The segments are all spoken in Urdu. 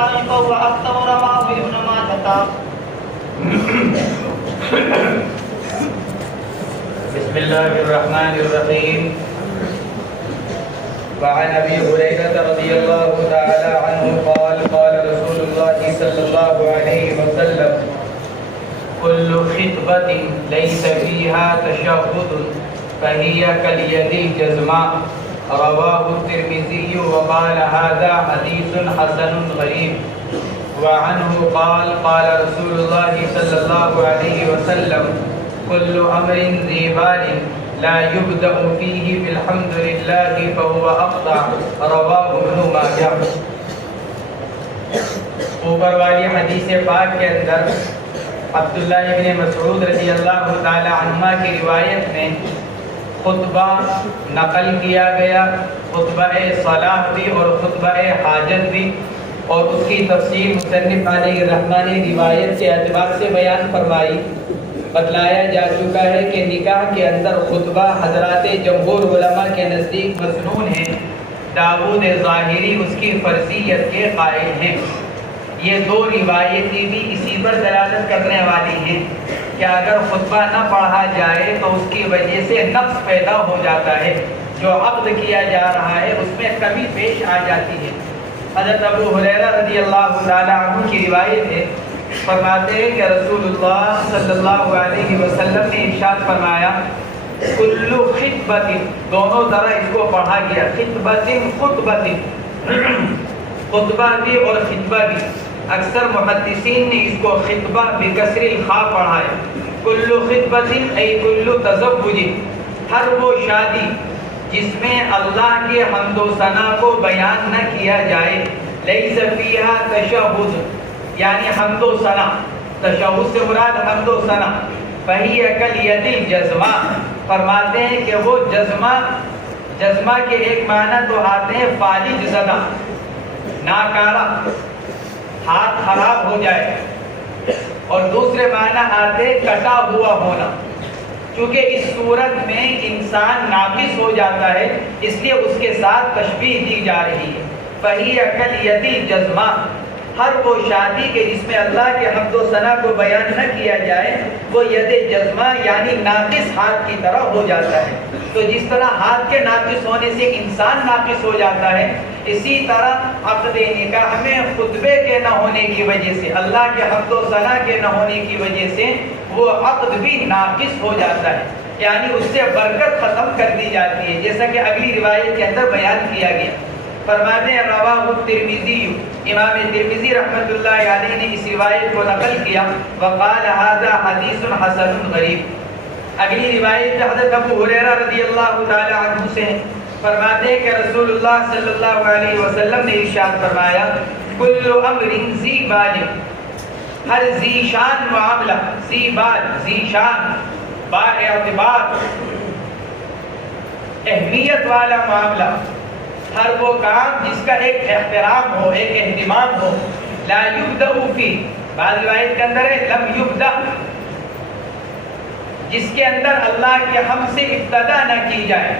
الطائف وأفطر رواه ابن ماجه. بسم الله الرحمن الرحيم. وعن ابي هريره رضي الله تعالى عنه قال قال رسول الله صلى الله عليه وسلم كل خطبه ليس فيها تشهد فهي كاليد الجزماء رواه الترمذي وقال هذا حديث حسن غريب. وعنه قال قال رسول الله صلى الله عليه وسلم كل امر ذي بال لا يبدأ فيه بالحمد لله فهو اخطأ رواه ابن ماجه. اوپر والی حدیث پاک کے اندر عبداللہ ابن مسعود رضی اللہ تعالی عنہ کی روایت میں خطبہ نقل کیا گیا، خطبہ صلاح بھی اور خطبہ حاجت بھی، اور اس کی تفصیل مصنف علیہ الرحمٰن نے روایت کے اعتبار سے بیان فرمائی۔ بتلایا جا چکا ہے کہ نکاح کے اندر خطبہ حضرات جمہور علماء کے نزدیک مسنون ہے۔ داؤد ظاہری اس کی فرضیت کے قائل ہیں۔ یہ دو روایتیں بھی اسی پر دلالت کرنے والی ہیں کہ اگر خطبہ نہ پڑھا جائے تو اس کی وجہ سے نقص پیدا ہو جاتا ہے، جو عقد کیا جا رہا ہے اس میں کمی پیش آ جاتی ہے۔ حضرت ابو ہریرہ رضی اللہ تعالیٰ عنہ کی روایت ہے، فرماتے ہیں کہ رسول اللہ صلی اللہ علیہ وسلم نے ارشاد فرمایا کل خطبۃ، دونوں طرح اس کو پڑھا گیا، خطبۃ خطبۃ، خطبہ بھی اور خطبہ بھی۔ اکثر محدثین نے اس کو خطبہ بکسر الخاء پڑھا ہے۔ کل خطبۃ ای کل تزوج، ہر وہ شادی جس میں اللہ کے حمد و ثنا کو بیان نہ کیا جائے، لیس فیہا تشہد، یعنی حمد و ثنا، تشہد سے مراد حمد و ثنا، فہی کالید الجزمہ، فرماتے ہیں کہ وہ جزمہ کے ایک معنی تو آتے ہیں فالج زدہ، ناکارہ، ہاتھ خراب ہو جائے، اور دوسرے معنی آتے کٹا ہوا ہونا۔ چونکہ اس صورت میں انسان ناقص ہو جاتا ہے، اس لیے اس کے ساتھ تشبیہ دی جا رہی ہے۔ فہی کالید الجزمہ، ہر وہ شادی کے جس میں اللہ کے حمد و ثنا کو بیان نہ کیا جائے وہ ید جزمہ یعنی ناقص ہاتھ کی طرح ہو جاتا ہے۔ تو جس طرح ہاتھ کے ناقص ہونے سے انسان ناقص ہو جاتا ہے، اسی طرح عقد نکاح میں خطبے کے نہ ہونے کی وجہ سے، اللہ کے حمد و ثنا کے نہ ہونے کی وجہ سے وہ عقد بھی ناقص ہو جاتا ہے، یعنی اس سے برکت ختم کر دی جاتی ہے، جیسا کہ اگلی روایت کے اندر بیان کیا گیا۔ فرماتے ہیں رواہ الترمذی، امام ترمذی رحمۃ اللہ علیہ نے اس روایت کو نقل کیا، وقال هذا حدیث حسن غریب۔ اگلی روایت حضرت ابو ہریرہ رضی اللہ تعالی عنہ سے فرماتے ہیں کہ رسول اللہ صلی اللہ علیہ وسلم نے ارشاد فرمایا کل امر ذی بال، ہر ذی شان معاملہ، ذی بال، ذی شان، با اعتبار، اہمیت والا معاملہ، ہر وہ کام جس کا ایک احترام ہو، ایک اہتمام ہو، لا یبدأ فی، بعض روایت کے اندر ہے لم یبدأ، جس کے اندر اللہ کے حمد سے ابتدا نہ کی جائے،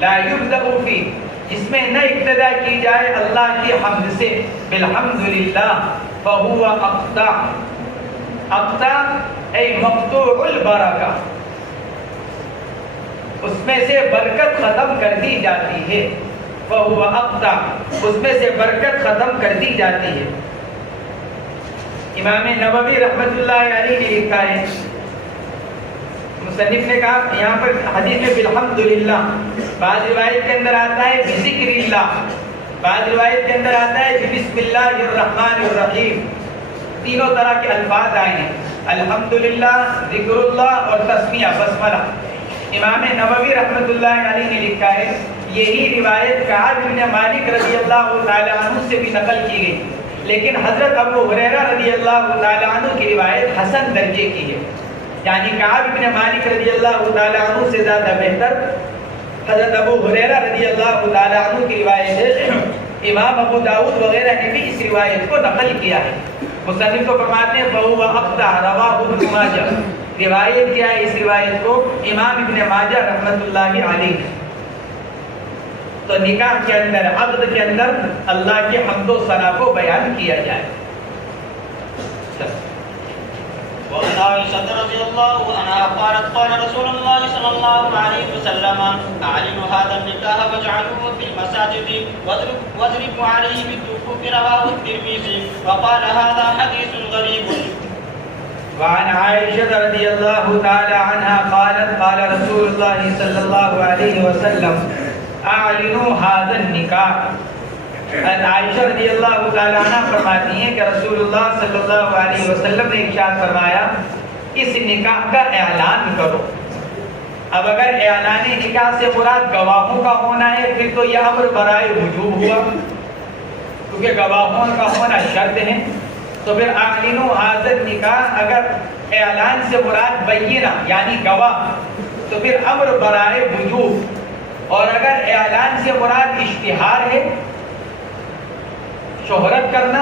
لا یبدأ فی، جس میں نہ ابتدا کی جائے اللہ کی حمد سے، بالحمدللہ، فہو اقطع، اقطع ای مقطوع البرکہ، اس میں سے برکت ختم کر دی جاتی ہے، فہو اقطع، اس میں سے برکت ختم کر دی جاتی ہے۔ امام نووی رحمۃ اللہ علیہ نے لکھا ہے، مصنف نے کہا یہاں پر حدیث میں بالحمدللہ، بعض روایت کے اندر آتا ہے بذکر اللہ، بعض روایت کے اندر آتا ہے بسم اللہ الرحمن الرحیم، تینوں طرح کے الفاظ آئے ہیں، الحمدللہ، ذکر اللہ اور تسمیہ، بسملہ۔ امام نووی رحمۃ اللہ علیہ نے لکھا ہے یہی روایت کعب بن مالک رضی اللہ تعالی عنہ سے بھی نقل کی گئی، لیکن حضرت ابو ہریرہ رضی اللہ تعالی عنہ کی روایت حسن درجے کی ہے، یعنی کعب بن مالک رضی اللہ تعالی عنہ سے زیادہ بہتر حضرت ابو ہریرہ رضی اللہ تعالی عنہ کی روایت ہے۔ امام ابو داؤد وغیرہ نے بھی اس روایت کو نقل کیا ہے۔ مصنف کو فرماتے ہیں فہو اقطع رواہ ابن ماجہ، روایت کیا ہے اس روایت کو امام ابن ماجہ رحمۃ اللہ علیہ۔ تو نکاح کے اندر عقد کے اندر اللہ کے حمد و ثنا کو بیان کیا جائے. وعن عائشة رضي الله عنها قالت قال رسول الله صلى الله عليه وسلم أعلنوا هذا النكاح واجعلوه في المساجد واضربوا عليه بالدفوف رواه الترمذي وقال هذا حديث غريب. وعن عائشة رضي الله تعالى عنها قالت قال رسول الله صلى الله عليه وسلم أعلنوا هذا النكاح. عائشہ رضی اللہ تعالیٰ عنہ فرماتی ہیں کہ رسول اللہ صلی اللہ علیہ وسلم نے ارشاد فرمایا اس نکاح کا اعلان کرو. اب اگر اعلان نکاح سے مراد گواہوں کا ہونا ہے پھر تو یہ امر برائے وجوب ہوا کیونکہ گواہوں کا ہونا شرط ہے. تو پھر اعلنوا هذا النکاح اگر اعلان سے مراد بینہ یعنی گواہ تو پھر امر برائے وجوب, اور اگر اعلان سے مراد اشتہار ہے شہرت کرنا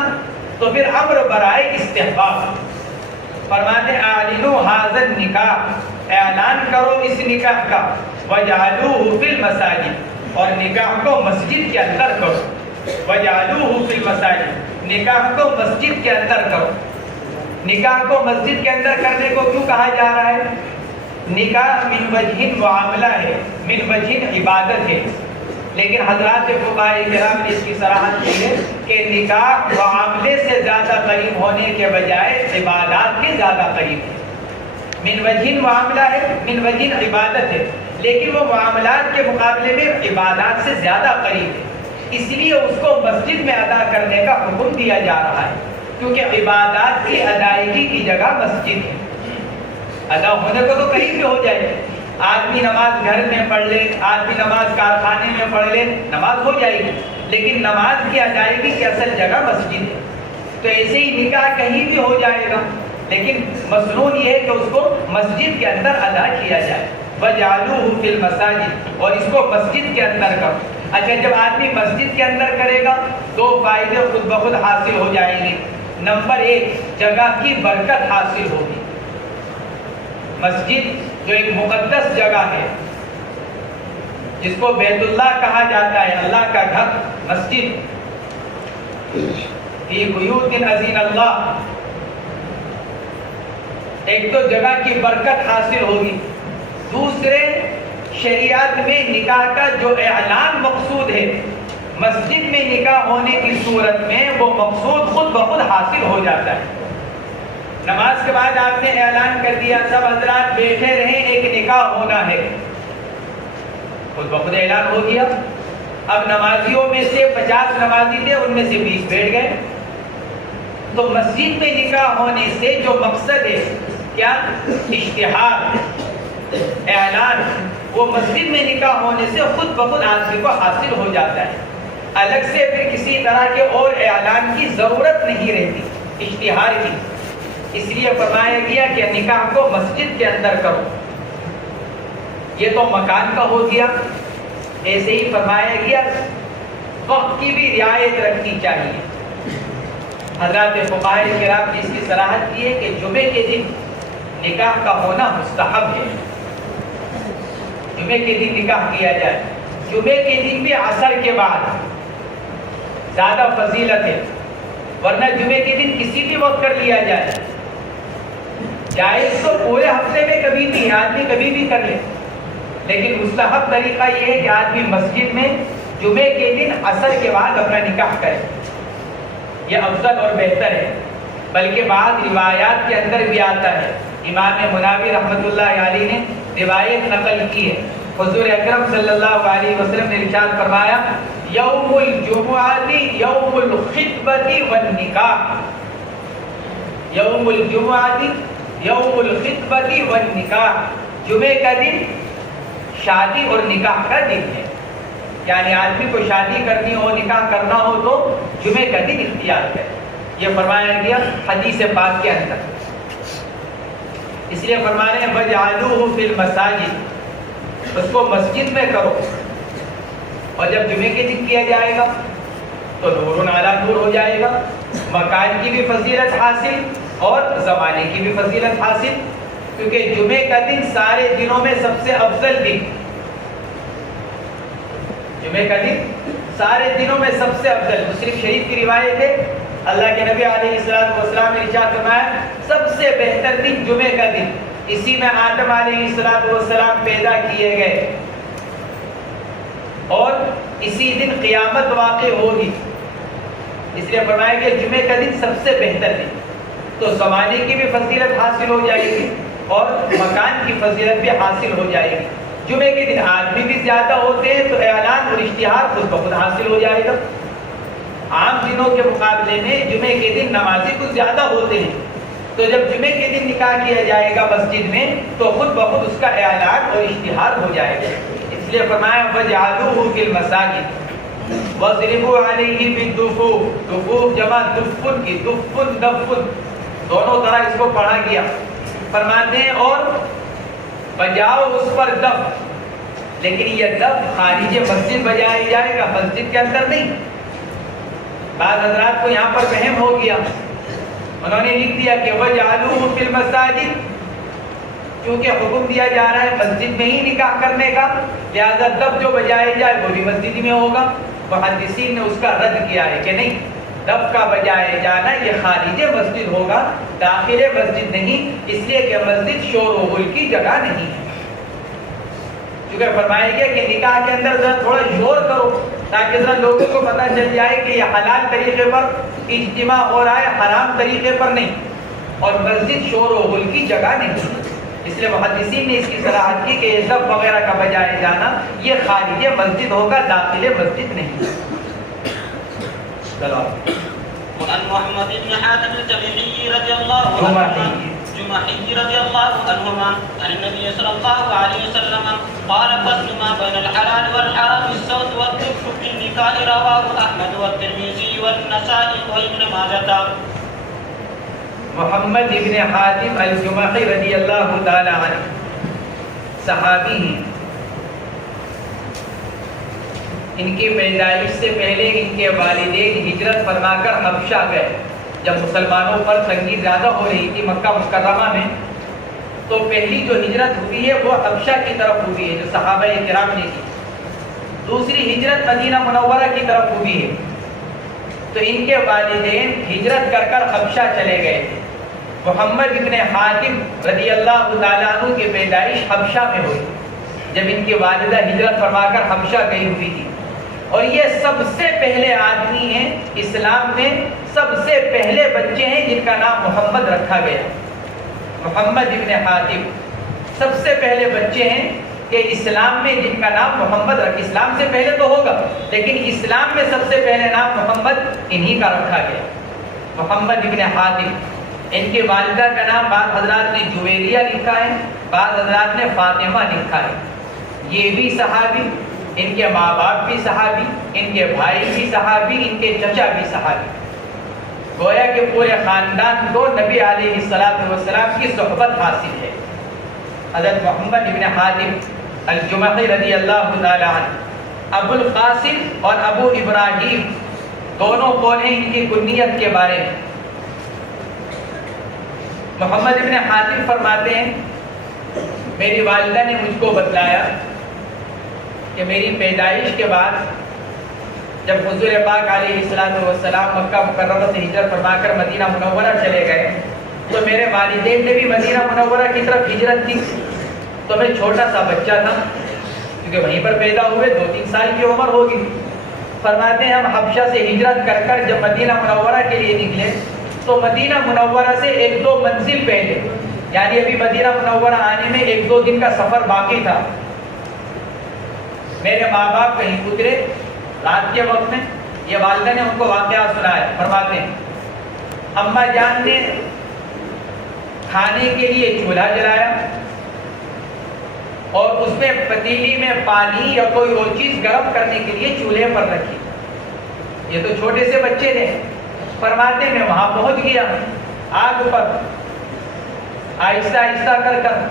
تو پھر امر برائے استحباب. فرماتے اعلنوا هذا النکاح اعلان کرو اس نکاح کا وجعلوه فی المساجد اور نکاح کو مسجد کے اندر کرو. وجعلوه فی المساجد نکاح کو مسجد کے اندر کرو. نکاح کو مسجد کے اندر کرنے کو کیوں کہا جا رہا ہے؟ نکاح من وجہ معاملہ ہے, من وجہ عبادت ہے, لیکن حضرات فقہاء کرام نے اس کی صراحت کی ہے کہ نکاح معاملے سے زیادہ قریب ہونے کے بجائے عبادات کے زیادہ قریب ہے. من وجہ معاملہ ہے, من وجہ عبادت ہے, لیکن وہ معاملات کے مقابلے میں عبادات سے زیادہ قریب ہے. اس لیے اس کو مسجد میں ادا کرنے کا حکم دیا جا رہا ہے کیونکہ عبادات کی ادائیگی کی جگہ مسجد ہے. ادا ہونے کو تو کہیں بھی ہو جائے, آدمی نماز گھر میں پڑھ لے, آدمی نماز کارخانے میں پڑھ لے, نماز ہو جائے گی, لیکن نماز کی ادائیگی کی اصل جگہ مسجد ہے. تو ایسے ہی نکاح کہیں بھی ہو جائے گا لیکن مصنون یہ ہے کہ اس کو مسجد کے اندر ادا کیا جائے. وَجَعَلُوهُ فِي الْمَسَاجِدِ اور اس کو مسجد کے اندر کرو. اچھا جب آدمی مسجد کے اندر کرے گا دو فائدے خود بخود حاصل ہو جائیں گے. نمبر 1 جگہ کی برکت حاصل ہوگی. مسجد جو ایک مقدس جگہ ہے جس کو بیت اللہ کہا جاتا ہے, اللہ کا گھر مسجد, فی بیوت اذن اللہ, ایک تو جگہ کی برکت حاصل ہوگی. دوسرے شریعت میں نکاح کا جو اعلان مقصود ہے مسجد میں نکاح ہونے کی صورت میں وہ مقصود خود بخود حاصل ہو جاتا ہے. نماز کے بعد آپ نے اعلان کر دیا سب حضرات بیٹھے رہیں ایک نکاح ہونا ہے, خود بخود اعلان ہو گیا. اب نمازیوں میں سے 50 نمازی تھے ان میں سے 20 بیٹھ گئے. تو مسجد میں نکاح ہونے سے جو مقصد ہے کیا اشتہار اعلان وہ مسجد میں نکاح ہونے سے خود بخود آدمی کو حاصل ہو جاتا ہے. الگ سے پھر کسی طرح کے اور اعلان کی ضرورت نہیں رہتی اشتہار کی. اس لیے فرمایا گیا کہ نکاح کو مسجد کے اندر کرو. یہ تو مکان کا ہو گیا. ایسے ہی فرمایا گیا وقت کی بھی رعایت رکھنی چاہیے. حضرات فقہاء کرام نے اس کی صراحت کی ہے کہ جمعے کے دن نکاح کا ہونا مستحب ہے. جمعے کے دن نکاح کیا جائے. جمعے کے دن بھی عصر کے بعد زیادہ فضیلت ہے, ورنہ جمعے کے دن کسی بھی وقت کر لیا جائے. جائز تو پورے ہفتے میں کبھی بھی آدمی کبھی بھی کر لے, لیکن مستحب طریقہ یہ ہے کہ آدمی مسجد میں جمعے کے دن عصر کے بعد اپنا نکاح کرے. یہ افضل اور بہتر ہے. بلکہ بعض روایات کے اندر بھی آتا ہے, امام مناوی رحمۃ اللہ علیہ نے روایت نقل کی ہے, حضور اکرم صلی اللہ علیہ وسلم نے ارشاد فرمایا یوم الجمعہ یوم الخطبۃ والنکاح. یوم الجمعہ یوم الخطبۃ والنکاح, جمعے کا دن شادی اور نکاح کا دن ہے. یعنی آدمی کو شادی کرنی ہو نکاح کرنا ہو تو جمعے کا دن اختیار کرے. یہ فرمایا گیا حدیث پاک کے اندر. اس لیے فرما رہے ہیں وَجْعَلُوهُ فِي الْمَسَاجِدِ, اس کو مسجد میں کرو. اور جب جمعے کے دن کیا جائے گا تو نور علی نور ہو جائے گا. مکان کی بھی فضیلت حاصل اور زمانے کی بھی فضیلت حاصل, کیونکہ جمعے کا دن سارے دنوں میں سب سے افضل دن. جمعے کا دن سارے دنوں میں سب سے افضل. مسلم شریف کی روایت ہے اللہ کے نبی علیہ السلام نے ارشاد فرمایا سب سے بہتر دن جمعے کا دن, اسی میں آدم علیہ السلام پیدا کیے گئے اور اسی دن قیامت واقع ہوگی. اس لیے فرمایا کہ جمعے کا دن سب سے بہتر دن. تو زمانے کی بھی فضیلت حاصل ہو جائے گی اور مکان کی فضیلت بھی حاصل ہو جائے گی. جمعے کے دن آدمی بھی زیادہ ہوتے ہیں تو اعلان اور اشتہار خود بخود حاصل ہو جائے گا. عام دنوں کے مقابلے میں جمعے کے دن نمازی کچھ زیادہ ہوتے ہیں, تو جب جمعے کے دن نکاح کیا جائے گا مسجد میں تو خود بخود اس کا اعلان اور اشتہار ہو جائے گا. اس لیے فرمایا وَجْعَلُوهُ فِي الْمَسَاجِدِ وَاضْرِبُوا عَلَيْهِ بِالدُّفُوفِ. دفوف جمع دفن کی, دفن دفن دونوں طرح اس کو پڑھا گیا. فرماتے ہیں اور بجاؤ اس پر دف, لیکن یہ دف خارج مسجد بجایا جائے گا, مسجد کے اندر نہیں. بعض حضرات کو یہاں پر وہم ہو گیا, انہوں نے لکھ دیا کہ وَجْعَلُوهُ فِي الْمَسَاجِدِ, کیونکہ حکم دیا جا رہا ہے مسجد میں ہی نکاح کرنے کا, لہذا دف جو بجائے جائے وہ بھی مسجد میں ہوگا. محدثین نے اس کا رد کیا ہے کہ نہیں, دف کا بجائے جانا یہ خارج مسجد ہوگا, داخل مسجد نہیں, اس لیے کہ مسجد شور و غل کی جگہ نہیں ہے. کیونکہ فرمایا گیا کہ نکاح کے اندر ذرا تھوڑا شور کرو تاکہ ذرا لوگوں کو پتہ چل جائے کہ یہ حلال طریقے پر اجتماع ہو رہا ہے, حرام طریقے پر نہیں, اور مسجد شور و غل کی جگہ نہیں. اس لیے محدثین نے اس کی صلاحت کی کہ یہ دف وغیرہ کا بجائے جانا یہ خارج مسجد ہوگا, داخل مسجد نہیں. چلو وعن محمد بن حاتم الجمحي رضي الله عنهما عن النبي صلى الله عليه وسلم قال فصل ما بين الحلال والحرام الصوت والذكر في النكاح رواه احمد والترمذي والنسائي وابن ماجه. محمد ابن حاتم الجمحی رضی اللہ تعالی عنہ صحابی ہیں. ان کی پیدائش سے پہلے ان کے والدین ہجرت فرما کر حبشہ گئے. جب مسلمانوں پر تنگی زیادہ ہو رہی تھی مکہ مکرمہ میں, تو پہلی جو ہجرت ہوئی ہے وہ حبشہ کی طرف ہوئی ہے جو صحابہ کرام نے کی. دوسری ہجرت مدینہ منورہ کی طرف ہوئی ہے. تو ان کے والدین ہجرت کر کر حبشہ چلے گئے تھے. محمد ابن حاتم رضی اللہ تعالیٰ عنہ کی پیدائش حبشہ میں ہوئی جب ان کی والدہ ہجرت فرما کر حبشہ گئی ہوئی تھی. اور یہ سب سے پہلے آدمی ہیں اسلام میں, سب سے پہلے بچے ہیں جن کا نام محمد رکھا گیا. محمد ابن حاتم سب سے پہلے بچے ہیں کہ اسلام میں جن کا نام محمد رکھا. اسلام سے پہلے تو ہوگا لیکن اسلام میں سب سے پہلے نام محمد انہی کا رکھا گیا, محمد ابن حاتم. ان کی والدہ کا نام بعض حضرات نے جویریہ لکھا ہے, بعض حضرات نے فاطمہ لکھا ہے. یہ بھی صحابی, ان کے ماں باپ بھی صحابی, ان کے بھائی بھی صحابی, ان کے چچا بھی صحابی. گویا کہ پورے خاندان کو نبی علیہ السلام کی صحبت حاصل ہے. حضرت محمد ابن حاتم الجمحی رضی اللہ تعالی عنہ, ابو القاسم اور ابو ابراہیم دونوں قول ہیں ان کی کنیت کے بارے میں. محمد ابن حاتم فرماتے ہیں میری والدہ نے مجھ کو بتلایا کہ میری پیدائش کے بعد جب حضور پاک علیہ السلام مکہ مکرمہ سے ہجرت فرما کر مدینہ منورہ چلے گئے تو میرے والدین نے بھی مدینہ منورہ کی طرف ہجرت کی. تو میں چھوٹا سا بچہ تھا کیونکہ وہیں پر پیدا ہوئے, 2-3 سال کی عمر ہوگی. فرماتے ہیں ہم حبشہ سے ہجرت کر کر جب مدینہ منورہ کے لیے نکلے تو مدینہ منورہ سے 1-2 منزل پہلے, یعنی ابھی مدینہ منورہ آنے میں 1-2 دن کا سفر باقی تھا, میرے ماں باپ کہیں اترے رات کے وقت میں. یہ والدہ نے ان کو واقعہ سنایا. فرماتے ہیں اماں جان نے کھانے کے لیے چولہا جلایا اور اس میں پتیلی میں پانی یا کوئی اور چیز گرم کرنے کے لیے چولہے پر رکھی. یہ تو چھوٹے سے بچے تھے. فرماتے میں وہاں پہنچ گیا آگ پر آہستہ آہستہ کر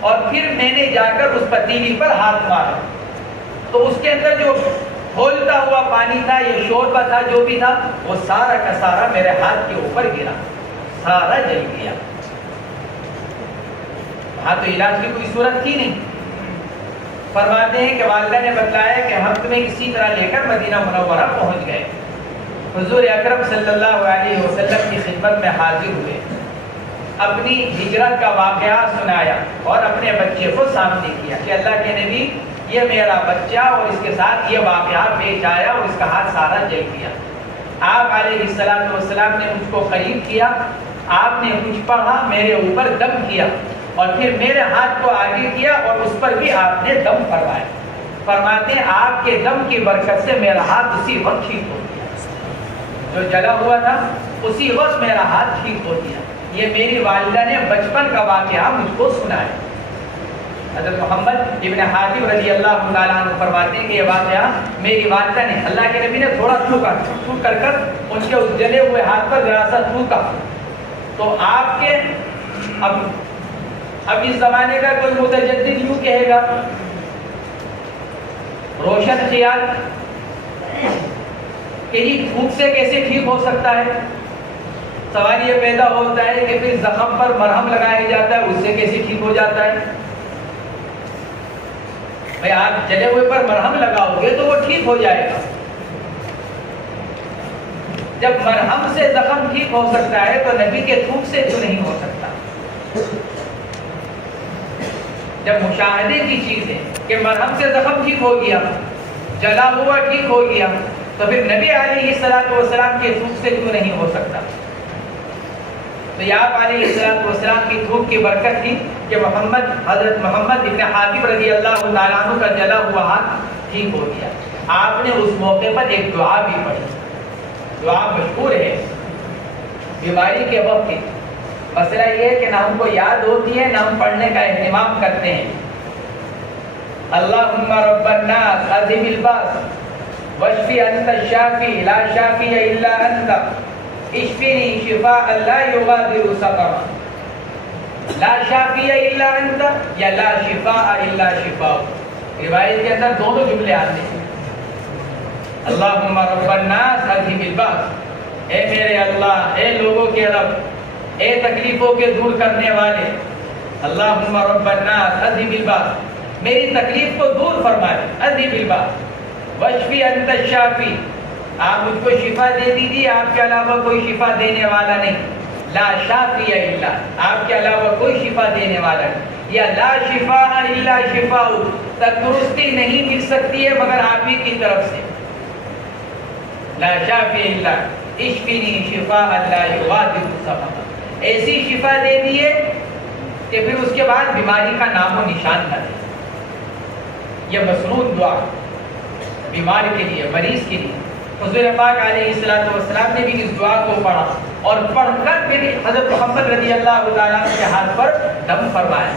اور پھر میں نے جا کر اس پتیلی پر ہاتھ مارا تو اس کے اندر جو کھولتا ہوا پانی تھا, یہ شوربہ تھا, جو بھی تھا وہ سارا کا سارا میرے ہاتھ کے اوپر گرا, سارا جل گیا. وہاں تو علاج کی کوئی صورت تھی نہیں. فرماتے ہیں کہ والدہ نے بتلایا کہ ہم تمہیں اسی طرح لے کر مدینہ منورہ پہنچ گئے. حضور اکرم صلی اللہ علیہ وسلم کی خدمت میں حاضر ہوئے، اپنی ہجرت کا واقعہ سنایا اور اپنے بچے کو سامنے کیا کہ اللہ کے نبی یہ میرا بچہ اور اس کے ساتھ یہ واقعہ پیش آیا اور اس کا ہاتھ سارا جل گیا. آپ علیہ السلام نے مجھ کو قریب کیا، آپ نے کچھ پڑھا، میرے اوپر دم کیا اور پھر میرے ہاتھ کو آگے کیا اور اس پر بھی آپ نے دم فرمایا. فرماتے ہیں آپ کے دم کی برکت سے میرا ہاتھ اسی وقت ٹھیک ہو گیا، جو جلا ہوا تھا اسی وقت میرا ہاتھ ٹھیک ہو گیا. یہ میری والدہ نے بچپن کا واقعہ مجھ کو سنایا. حضرت محمد ابن حاتم رضی اللہ تعالیٰ عنہ فرماتے ہیں کہ یہ واقعہ میری والدہ نے، اللہ کے نبی نے تھوڑا تھوک کر ان کے اس جلے ہوئے ہاتھ پر ذرا سا تھوکا تو آپ کے اب اس زمانے کا کوئی متجدد یوں کہے گا روشن خیال کہ یہ تھوک سے کیسے ٹھیک ہو سکتا ہے. سوال یہ پیدا ہوتا ہے کہ پھر زخم پر مرہم لگایا جاتا ہے، اس سے کیسے ٹھیک ہو جاتا ہے؟ بھائی آپ جلے ہوئے پر مرہم لگاؤ گے تو وہ ٹھیک ہو جائے گا. جب مرہم سے زخم ٹھیک ہو سکتا ہے تو نبی کے تھوک سے کیوں نہیں ہو سکتا؟ جب مشاہدے کی چیز ہے کہ مرہم سے زخم ٹھیک ہو گیا، جلا ہوا ٹھیک ہو گیا، تو پھر نبی علیہ السلام کے تھوک سے کیوں نہیں ہو سکتا؟ تو یہ آپ علیہ السلام کی تھوک کی برکت تھی کہ حضرت محمد ابن حاتم رضی اللہ تعالیٰ عنہ کا جلا ہوا ہاتھ ٹھیک ہو گیا. آپ نے اس موقع پر ایک دعا بھی پڑھی، دعا مشہور ہے بیماری کے وقت کی. مسئلہ یہ ہے کہ نہ ہم کو یاد ہوتی ہے نہ ہم پڑھنے کا اہتمام کرتے ہیں. اللہم رب الناس اذھب الباس واشفی انت الشافی لا شافی الا انت اشفنی شفاء لا یغادر سقما. لا شافی الا انت یا لا شفاء الا شفاء. روایت کے اندر دونوں جملے آتے ہیں. اللہم رب الناس اذھب الباس، اے میرے اللہ، اے لوگوں کے رب، اے تکلیفوں کے دور کرنے والے. اللہم رب الناس اذھب الباس، میری تکلیف کو دور فرمائے. اذھب الباس واشفی انت الشافی، آپ مجھ کو شفا دے دیجیے، آپ کے علاوہ کوئی شفا دینے والا نہیں. لا شافی الا، آپ کے علاوہ کوئی شفا دینے والا نہیں. یا لا شفاء الا شفاء، تندرستی نہیں مل سکتی ہے مگر آپ ہی کی طرف سے. لا شافی الا اشفنی شفاء لا یغادر سقما، ایسی شفا دے دیے کہ پھر اس کے بعد بیماری کا نام و نشان نہ دے. یہ مسنون دعا بیمار کے لیے، مریض کے لیے. حضور پاک علیہ السلام نے بھی اس دعا کو پڑھا اور پڑھ کر پھر حضرت محمد رضی اللہ تعالیٰ کے ہاتھ پر دم فرمایا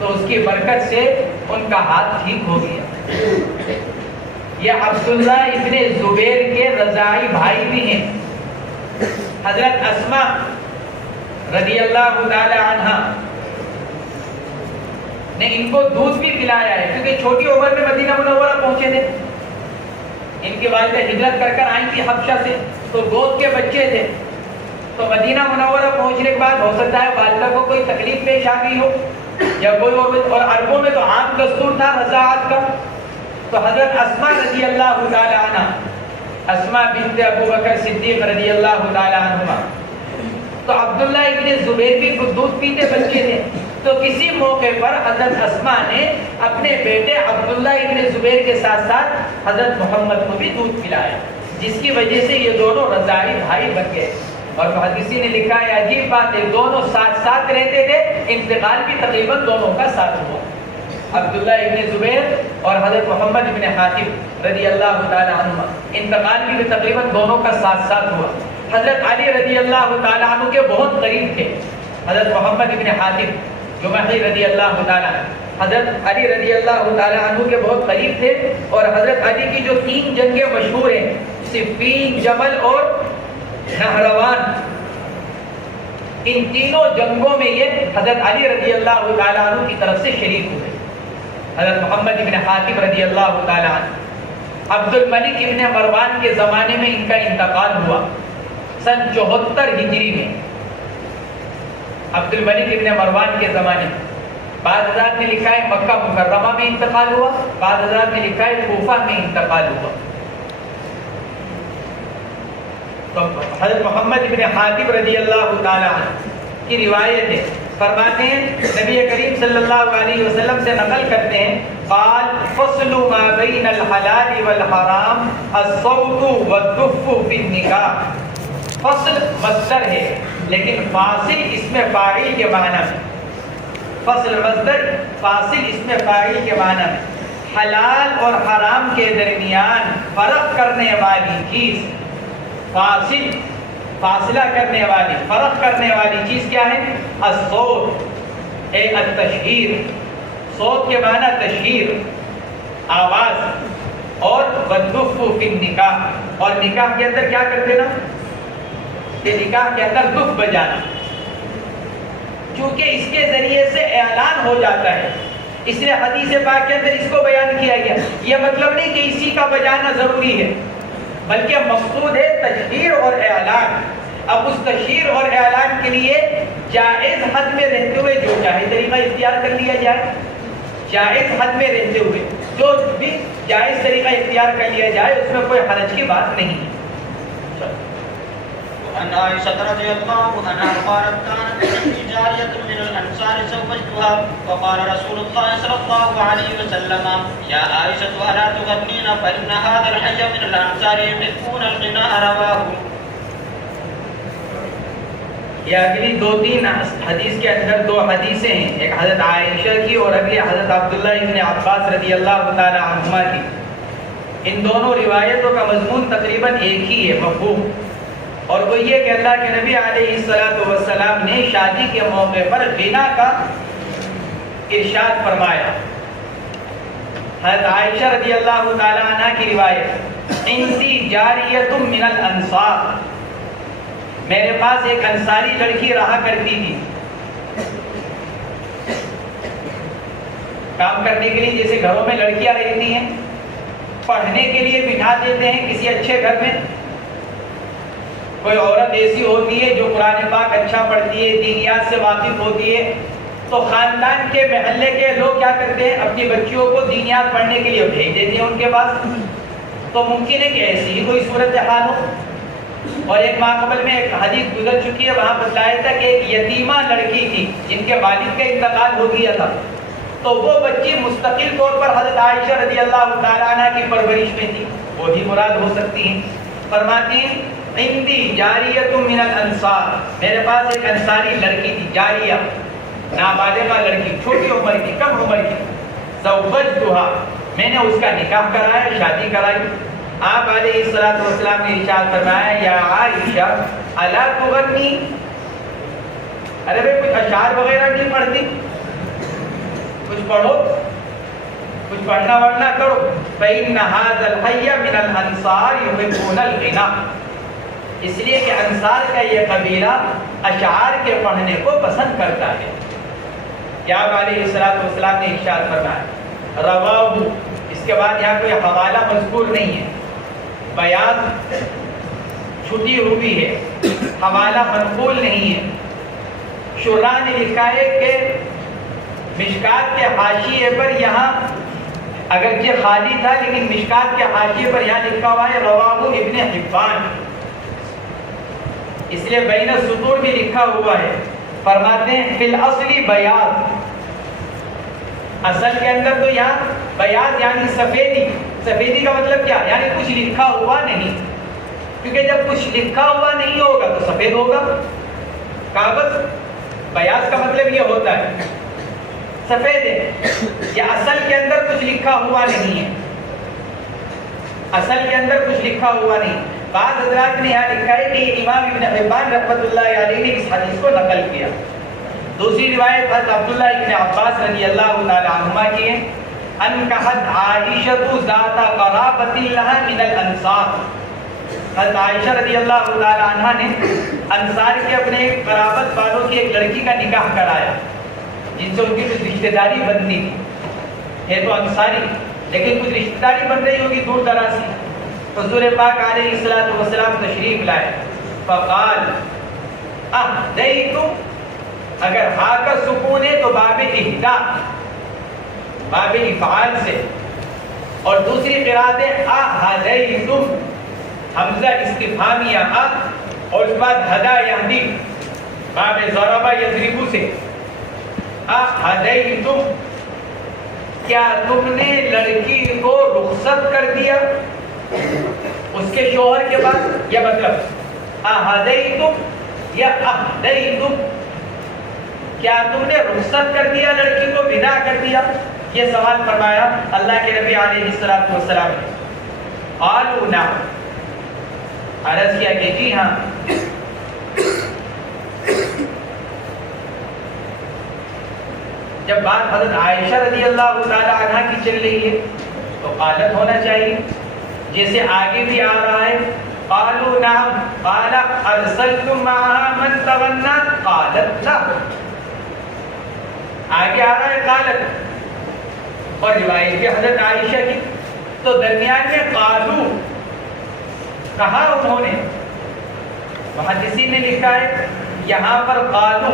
تو اس کی برکت سے ان کا ہاتھ ٹھیک ہو گیا. یہ عبداللہ ابن زبیر کے رضاعی بھائی بھی ہیں. حضرت اسماء رضی اللہ تعالی عنہ نے ان کو دودھ بھی پلایا ہے کیونکہ چھوٹی عمر میں مدینہ منورہ پہنچے تھے. ان کی والدہ ہجرت کر آئی تھی حبشہ سے، تو گود کے بچے تھے. تو مدینہ منورہ پہنچنے کے بعد ہو سکتا ہے والدہ کو کوئی تکلیف پیش آ گئی ہو یا کوئی اور عربوں میں تو عام دستور تھا رضاعت کا. تو حضرت اسماء رضی اللہ تعالی عنہ، اسماء بنت ابو بکر صدیق رضی اللہ تعالی عنہما، تو عبداللہ ابن زبیر بھی دودھ پیتے بچے تھے. تو کسی موقع پر حضرت اسماء نے اپنے بیٹے عبداللہ ابن زبیر کے ساتھ ساتھ حضرت محمد کو بھی دودھ پلایا، جس کی وجہ سے یہ دونوں رضاعی بھائی بن گئے. اور محدثی نے لکھا ہے عجیب بات ہے، دونوں ساتھ ساتھ رہتے تھے، انتقال بھی تقریباً دونوں کا ساتھ ہوا. عبداللہ ابن زبیر اور حضرت محمد ابن حاتم رضی اللہ تعالی عنہ، انتقال بھی تقریباً دونوں کا ساتھ ساتھ ہوا. حضرت علی رضی اللہ تعالی عنہ کے بہت قریب تھے. حضرت محمد ابن حاتم جمحی رضی اللہ تعالی عنہ حضرت علی رضی اللہ تعالی عنہ کے بہت قریب تھے. اور حضرت علی کی جو 3 جنگیں مشہور ہیں، صفین، جمل اور نہروان، ان تینوں جنگوں میں یہ حضرت علی رضی اللہ تعالی عنہ کی طرف سے شریک ہوئے. حضرت محمد ابن حاتم رضی اللہ تعالی عنہ، عبد الملک ابن مروان کے زمانے میں ان کا انتقال ہوا سن 74 ہجری میں. عبد الملک ابن مروان کے زمانے میں بعض حضرات نے لکھا ہے مکہ مکرمہ میں انتقال ہوا، بعض حضرات نے لکھا ہے کوفہ میں انتقال ہوا۔ تو حضرت محمد بن حاتم رضی اللہ تعالی عنہ کی روایت ہے، فرماتے ہیں نبی کریم صلی اللہ علیہ وسلم سے نقل کرتے ہیں، قال فصل ما بین الحلال والحرام الصوت والدف فی النکاح۔ فصل مصدر ہے لیکن فاصل اس میں فاعل کے معنی میں، فصل مصدر فاصل اس میں فاعل کے معنی میں، حلال اور حرام کے درمیان فرق کرنے والی چیز، فاصل فاصلہ کرنے والی فرق کرنے والی چیز کیا ہے؟ الصوت اے التشہیر، صوت کے معنی تشہیر آواز، اور والدف فی النکاح، اور نکاح کے اندر کیا کرتے نا کہ نکاح کے اندر دف بجانا، چونکہ اس کے ذریعے سے اعلان ہو جاتا ہے، اس لیے حدیث پاک کے اندر اس کو بیان کیا گیا۔ یہ مطلب نہیں کہ اسی کا بجانا ضروری ہے، بلکہ مقصود ہے تشہیر اور اعلان۔ اب اس تشہیر اور اعلان کے لیے جائز حد میں رہتے ہوئے جو چاہے طریقہ اختیار کر لیا جائے، جائز حد میں رہتے ہوئے جو بھی جائز طریقہ اختیار کر لیا جائے، اس میں کوئی حرج کی بات نہیں ہے۔ عن عائشة رضي الله عنها قالت كانت عندي جارية من الأنصار زوجتها فقال رسول الله صلى الله عليه وسلم يا عائشة ألا تغنين فإن هذا الحي من الأنصار يحبون الغناء رواه۔ یہ اگلی دو تین حدیث کے اندر دو حدیثیں ہیں، ایک حضرت عائشہ کی اور اگلی حضرت عبداللہ ابن عباس رضی اللہ تعالی عنہما کی۔ ان دونوں روایتوں کا مضمون تقریباً ایک ہی ہے، مفہوم، اور وہ یہ کہ اللہ کے نبی علیہ السلام نے شادی کے موقع پر غنا کا ارشاد فرمایا۔ حضرت عائشہ رضی اللہ تعالی عنہ کی روایت، عندی جاریۃ من الانصار، میرے پاس ایک انصاری لڑکی رہا کرتی تھی، کام کرنے کے لیے جیسے گھروں میں لڑکیاں رہتی ہیں، پڑھنے کے لیے بٹھا دیتے ہیں کسی اچھے گھر میں، کوئی عورت ایسی ہوتی ہے جو قرآن پاک اچھا پڑھتی ہے، دینیات سے واقف ہوتی ہے، تو خاندان کے محلے کے لوگ کیا کرتے ہیں، اپنی بچیوں کو دینیات پڑھنے کے لیے بھیج دیتے ہیں ان کے پاس۔ تو ممکن ہے کہ ایسی ہی کوئی صورتحال ہو۔ اور ایک ماہ قبل میں ایک حدیث گزر چکی ہے، وہاں بتلایا تھا کہ ایک یتیمہ لڑکی تھی جن کے والد کا انتقال ہو گیا تھا، تو وہ بچی مستقل طور پر حضرت عائشہ رضی اللہ تعالیٰ عنہ کی پرورش میں تھی، وہ بھی مراد ہو سکتی ہیں۔ فرماتی ہیں عندی جاریۃ من الانصار، میرے پاس ایک انصاری لڑکی تھی، جاریہ نابالغہ لڑکی، چھوٹی عمر کی، کم عمر کی، زوجتھا، میں نے اس کا نکاح کرایا، شادی کرائی۔ آپ علیہ السلام نے ارشاد فرمایا یا عائشہ الا تغنی، ارے بھائی کچھ اشعار وغیرہ نہیں پڑھتی، کچھ پڑھو، کچھ پڑھنا وڑھنا کرو۔ فإن هذا الحي من الانصار يحبون الغناء، اس لیے کہ انصار کا یہ قبیلہ اشعار کے پڑھنے کو پسند کرتا ہے۔ یا علیہ السلام نے ارشاد فرمایا رواہ، اس کے بعد یہاں کوئی حوالہ مذکور نہیں ہے، بیان چھٹی ہوئی ہے، حوالہ منقول نہیں ہے۔ شراح نے لکھا ہے کہ مشکات کے حاشیے پر یہاں اگرچہ خالی تھا لیکن مشکات کے حاشیے پر یہاں لکھا ہوا ہے رواہ ابن حبان، اس لیے بین السطور بھی لکھا ہوا ہے۔ فرماتے ہیں فی الاصل بیاض، اصل کے اندر تو یہاں بیاض یعنی سفیدی، سفیدی کا مطلب کیا، یعنی کچھ لکھا ہوا نہیں، کیونکہ جب کچھ لکھا ہوا نہیں ہوگا تو سفید ہوگا کاغذ، بیاض کا مطلب یہ ہوتا ہے سفید ہے، یا اصل کے اندر کچھ لکھا ہوا نہیں ہے، اصل کے اندر کچھ لکھا ہوا نہیں۔ بعض حضرات نے یہاں لکھا ہے کہ امام ابن حبان رحمۃ اللہ علیہ نے اس حدیث کو نقل کیا۔ دوسری روایت حضرت عبداللہ ابن عباس رضی اللہ تعالی عنہما کی ہے، انکحت عائشہ ذات قرابۃ لها من الانصار، حضرت عائشہ رضی اللہ تعالی عنہ نے انصار کے اپنے قرابت والوں کی ایک لڑکی کا نکاح کرایا جن سے ان کی کچھ رشتہ داری بنتی تھی، ہے تو انصاری لیکن کچھ رشتہ داری بن رہی ہوگی دور دراز سے۔ حضور پاک علیہ السلام تشریف لائے، فقال اہدیتم اگر ہا کا سکون ہے تو باب اہدا، باب افعال سے، اور دوسری قرات ہے اہدیتم، حمزہ استفہامیہ اور اس کے بعد ہدا یہدی، باب ضرب یضرب سے، اہدیتم، کیا تم نے لڑکی کو رخصت کر دیا اس کے شوہر کے بعد؟ یہ مطلب اہدیتم یا اہدیتم، کیا تم نے رخصت کر دیا لڑکی کو، ودا کر دیا؟ یہ سوال فرمایا اللہ کے نبی علیہ السلام نے۔ قالوا نعم، عرض کیا کہ جی ہاں۔ جب بات حضرت عائشہ رضی اللہ تعالی عنہ کی چل رہی ہے تو قالت ہونا چاہیے، جیسے آگے بھی آ رہا ہے قالوا نعم قال ارسلتم معها من تغنى قالت لا، آگے آ رہا ہے قالت، اور روایت بھی حضرت عائشہ کی، تو درمیان میں قالو کہا انہوں نے۔ محدثین نے لکھا ہے یہاں پر قالو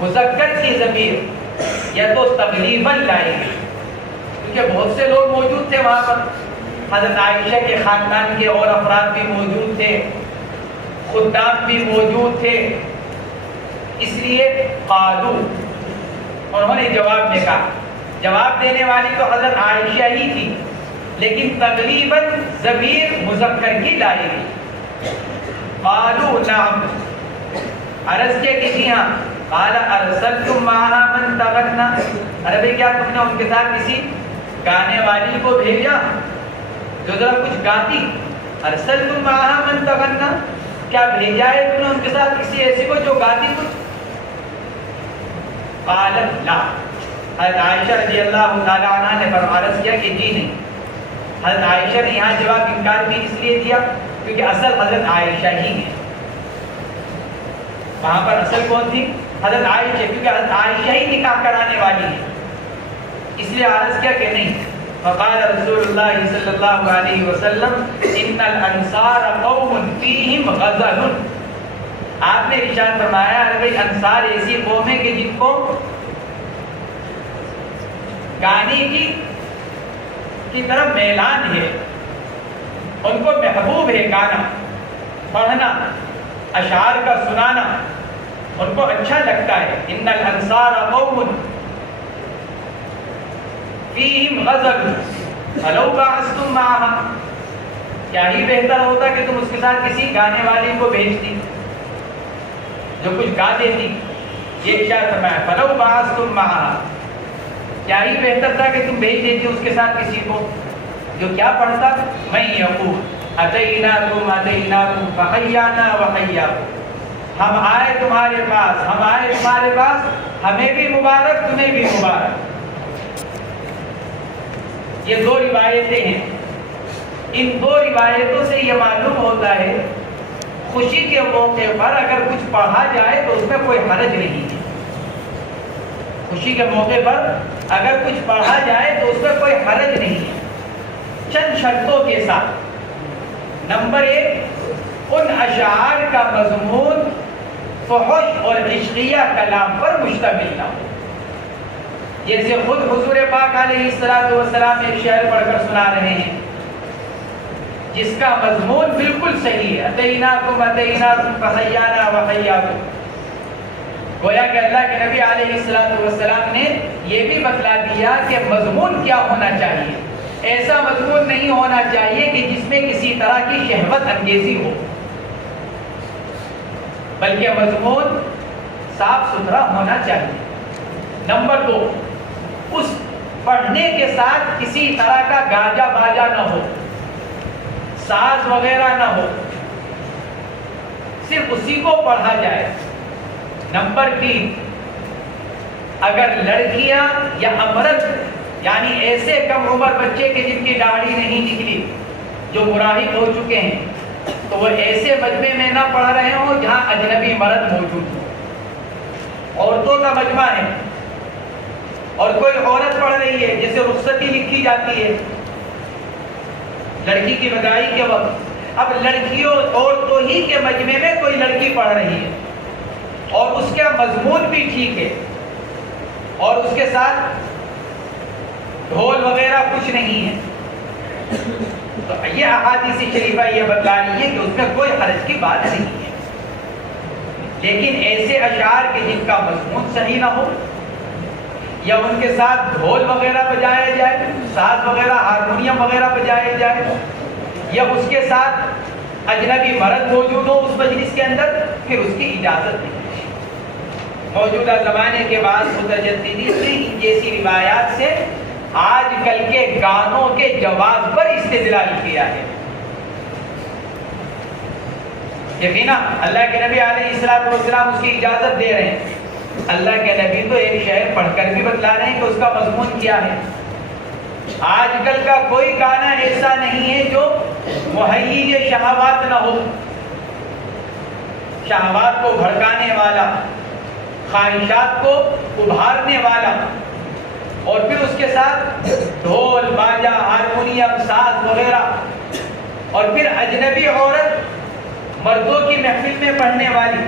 مذکر کی ضمیر یا تو تغلیباً لائے گی، کیونکہ بہت سے لوگ موجود تھے وہاں پر، حضرت عائشہ کے خاندان کے اور افراد بھی موجود تھے، خدام بھی موجود تھے، اس لیے قالو انہوں نے جواب میں کہا۔ جواب دینے والی تو حضرت عائشہ ہی تھی، لیکن تقریباً ضمیر مذکر کی لائے گی۔ قالوا نعم، عرض کیا کہ جی ہاں۔ قال ارسلتم معها من تغنى، ارے بھئی کیا تم نے ان کے ساتھ کسی گانے والی کو بھیجا جو ذرا کچھ گاتی؟ ارسلتم معها من تغنى، کیا بھیجا ہے تم نے ان کے ساتھ کسی ایسی کو جو گاتی کچھ؟ قالت لا، حضرت عائشہ رضی اللہ تعالی عنہ نے عرض کیا کہ جی نہیں۔ حضرت عائشہ نے یہاں جواب انکار بھی اس لیے دیا کیونکہ اصل حضرت عائشہ ہی ہے، وہاں پر اصل کون تھی؟ حضرت عائشہ، کیونکہ حضرت عائشہ ہی نکاح کرانے والی ہے، اس لیے عرض کیا کہ نہیں۔ فقال رسول اللہ صلی اللہ علیہ وسلم ان الانصار قوم فیہم غزل، آپ نے ارشاد فرمایا ارے بھائی انصار ایسی قوم ہے کہ جن کو گانے کی طرف میلان ہے، ان کو محبوب ہے گانا، پڑھنا، اشعار کا سنانا ان کو اچھا لگتا ہے۔ ان الانصار قوم فیہم غزل فلو بعثتم معها، کیا ہی بہتر ہوتا کہ تم اس کے ساتھ کسی گانے والی کو بھیجتی جو کچھ گا دیتی۔ یہ ارشاد فرمایا فلو بعثتم معها، کیا ہی بہتر تھا کہ تم بھیج دیتی اس کے ساتھ کسی کو جو کیا پڑھتا؟ میں یقول اتیناکم اتیناکم فحیانا وحیاکم، ہم آئے تمہارے پاس، ہم آئے تمہارے پاس، ہمیں بھی مبارک تمہیں بھی مبارک۔ یہ دو روایتیں ہیں، ان دو روایتوں سے یہ معلوم ہوتا ہے خوشی کے موقع پر اگر کچھ پڑھا جائے تو اس میں کوئی حرج نہیں ہے۔ خوشی کے موقع پر اگر کچھ پڑھا جائے تو اس میں کوئی حرج نہیں ہے، چند شرطوں کے ساتھ۔ نمبر 1، ان اشعار کا مضمون فحش اور عشقیہ کلام پر مشتمل نہ ہو، جیسے خود حضور پاک علیہ السلام ایک شعر پڑھ کر سنا رہے ہیں جس کا مضمون بالکل صحیح ہے، اتیناکم اتیناکم فحیانا وحیاکم۔ گویا کہ اللہ کے نبی علیہ السلام نے یہ بھی بتلا دیا کہ مضمون کیا ہونا چاہیے۔ ایسا مضمون نہیں ہونا چاہیے کہ جس میں کسی طرح کی شہوت انگیزی ہو، بلکہ مضمون صاف ستھرا ہونا چاہیے۔ نمبر 2، اس پڑھنے کے ساتھ کسی طرح کا گاجا باجا نہ ہو، ساز وغیرہ نہ ہو، صرف اسی کو پڑھا جائے۔ نمبر 3، اگر لڑکیاں یا امرد یعنی ایسے کم عمر بچے کے جن کی داڑھی نہیں نکلی، جو مراہق ہو چکے ہیں، تو وہ ایسے مجمع میں نہ پڑھ رہے ہوں جہاں اجنبی مرد موجود ہو۔ عورتوں کا مجمع ہے اور کوئی عورت پڑھ رہی ہے، جیسے رخصتی لکھی جاتی ہے لڑکی کی وداعی کے وقت، اب لڑکیوں عورتوں ہی کے مجمع میں کوئی لڑکی پڑھ رہی ہے، اور اس کا مضمون بھی ٹھیک ہے اور اس کے ساتھ ڈھول وغیرہ کچھ نہیں ہے، تو یہ احادیث شریفہ یہ بتلا رہی ہے کہ اس میں کوئی حرج کی بات نہیں ہے۔ لیکن ایسے اشعار کے جن کا مضمون صحیح نہ ہو یا ان کے ساتھ ڈھول وغیرہ بجایا جائے، ساز وغیرہ ہارمونیم وغیرہ بجایا جائے، یا اس کے ساتھ اجنبی مرد موجود ہو اس مجلس کے اندر، پھر اس کی اجازت نہیں۔ موجودہ زمانے کے بعد متجددین نے ان جیسی روایات سے آج کل کے گانوں کے جواز پر استدلال کیا ہے۔ یقینا اللہ کے نبی علیہ السلام اس کی اجازت دے رہے ہیں۔ اللہ کے نبی تو ایک شعر پڑھ کر بھی بتلا رہے ہیں کہ اس کا مضمون کیا ہے۔ آج کل کا کوئی گانا ایسا نہیں ہے جو مہیج شہوات نہ ہو، شہوات کو بھڑکانے والا، خواہشات کو ابھارنے والا، اور پھر اس کے ساتھ ڈھول باجا ہارمونیم ساز وغیرہ، اور پھر اجنبی عورت مردوں کی محفل میں پڑھنے والی،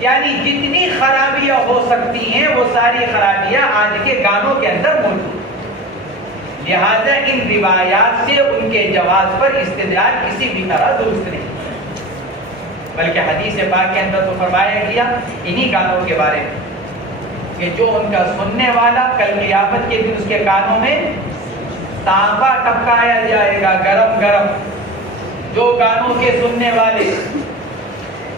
یعنی جتنی خرابیاں ہو سکتی ہیں وہ ساری خرابیاں آج کے گانوں کے اندر موجود ہیں۔ لہذا ان روایات سے ان کے جواز پر استدلال کسی بھی طرح درست نہیں، بلکہ حدیث پاک کے اندر تو فرمایا گیا انہی گانوں کے بارے میں کہ جو ان کا سننے والا کل قیامت کے دن اس کے کانوں میں تانبا ٹپکایا جائے گا گرم گرم۔ جو گانوں کے سننے والے،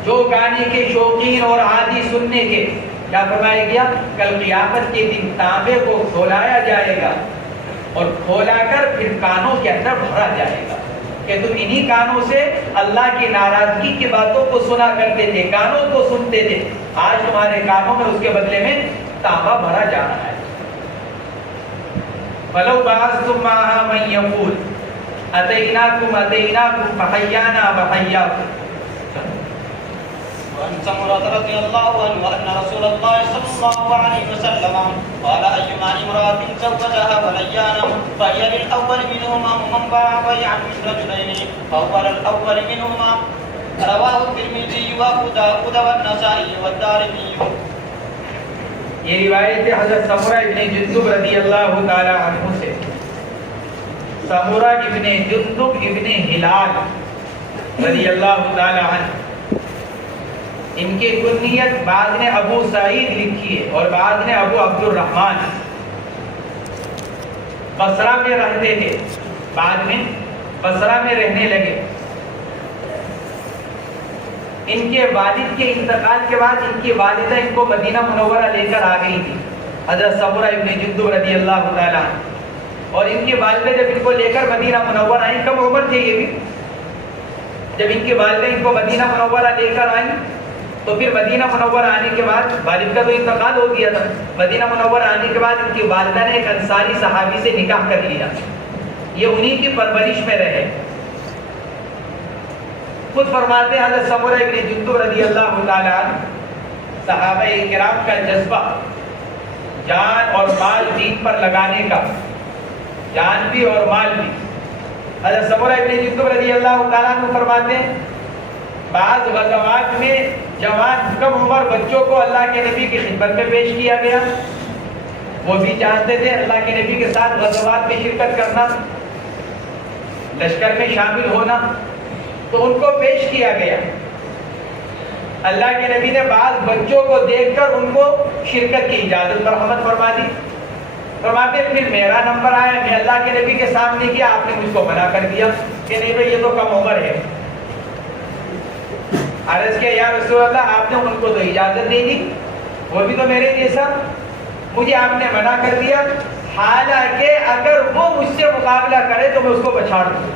جو گانے کے شوقین اور عادی سننے کے، کیا فرمایا گیا؟ کل قیامت کے دن تانبے کو کھولایا جائے گا اور کھولا کر پھر کانوں کے اندر بھرا جائے گا کہ تم انہی کانوں سے اللہ کی ناراضگی کی باتوں کو سنا کرتے تھے، کانوں کو سنتے تھے، آج تمہارے کانوں میں اس کے بدلے میں تانبا بھرا جا رہا ہے۔ فَلَوْ بَعَثْتُمْ مَعَهَا مَن يَقُولُ أَتَيْنَاكُمْ أَتَيْنَاكُمْ فَحَيَّانَا وَحَيَّاكُمْ۔ وعن سمرة رضي الله عنه أن رسول الله صلى الله عليه وسلم قال أيما امرأة زوجها وليانا فهي للأول منهما ومن باع بيعا من رجلين فهو للأول منهما، رواه الترمذي وأبو داود والنسائي والدارمي۔ یہ روایت ہے حضرت سمرہ ابن جندب رضی اللہ تعالی عنہ سے۔ سمرہ ابن جندب ابن ہلال رضی اللہ تعالی عنہ، ان کی کنیت بعض نے ابو سعید لکھی ہے اور بعض نے ابو عبد الرحمن۔ بصرہ میں رہتے تھے، بعد میں بصرہ میں رہنے لگے۔ ان کے والد کے انتقال کے بعد ان کی والدہ ان کو مدینہ منورہ لے کر آ گئی تھی، حضرت سمرہ ابن جندب رضی اللہ تعالی عنہ۔ اور ان کی والدہ جب ان کو لے کر مدینہ منورہ آئیں، کم عمر تھے یہ بھی، جب ان کی والدہ ان کو مدینہ منورہ لے کر آئیں تو پھر مدینہ منورہ آنے کے بعد والد کا تو انتقال ہو گیا تھا، مدینہ منورہ آنے کے بعد ان کی والدہ نے ایک انصاری صحابی سے نکاح کر لیا، یہ انہی کی پرورش میں رہے۔ خود فرماتے ہیں حضرت سمرہ ابن جندب رضی اللہ تعالی عنہ، صحابہ کرام کا جذبہ جان اور مال دین پر لگانے کا، جان بھی اور مال بھی۔ حضرت سمرہ ابن جندب رضی اللہ تعالیٰ عنہ فرماتے ہیں بعض غزوات میں جوان کم عمر بچوں کو اللہ کے نبی کی خدمت میں پیش کیا گیا، وہ بھی چاہتے تھے اللہ کے نبی کے ساتھ غزوات میں شرکت کرنا، لشکر میں شامل ہونا، تو ان کو پیش کیا گیا۔ اللہ کے نبی نے بعض بچوں کو دیکھ کر ان کو شرکت کی اجازت مرحمت فرما دی۔ فرماتے پھر میرا نمبر آیا، میں اللہ کے نبی کے سامنے کیا، آپ نے مجھ کو منع کر دیا کہ نہیں بھائی یہ تو کم عمر ہے۔ عرض کیا یا رسول اللہ، آپ نے ان کو تو اجازت نہیں دی، وہ بھی تو میرے جیسا، مجھے آپ نے منع کر دیا، حالانکہ اگر وہ مجھ سے مقابلہ کرے تو میں اس کو بچھاڑ دوں۔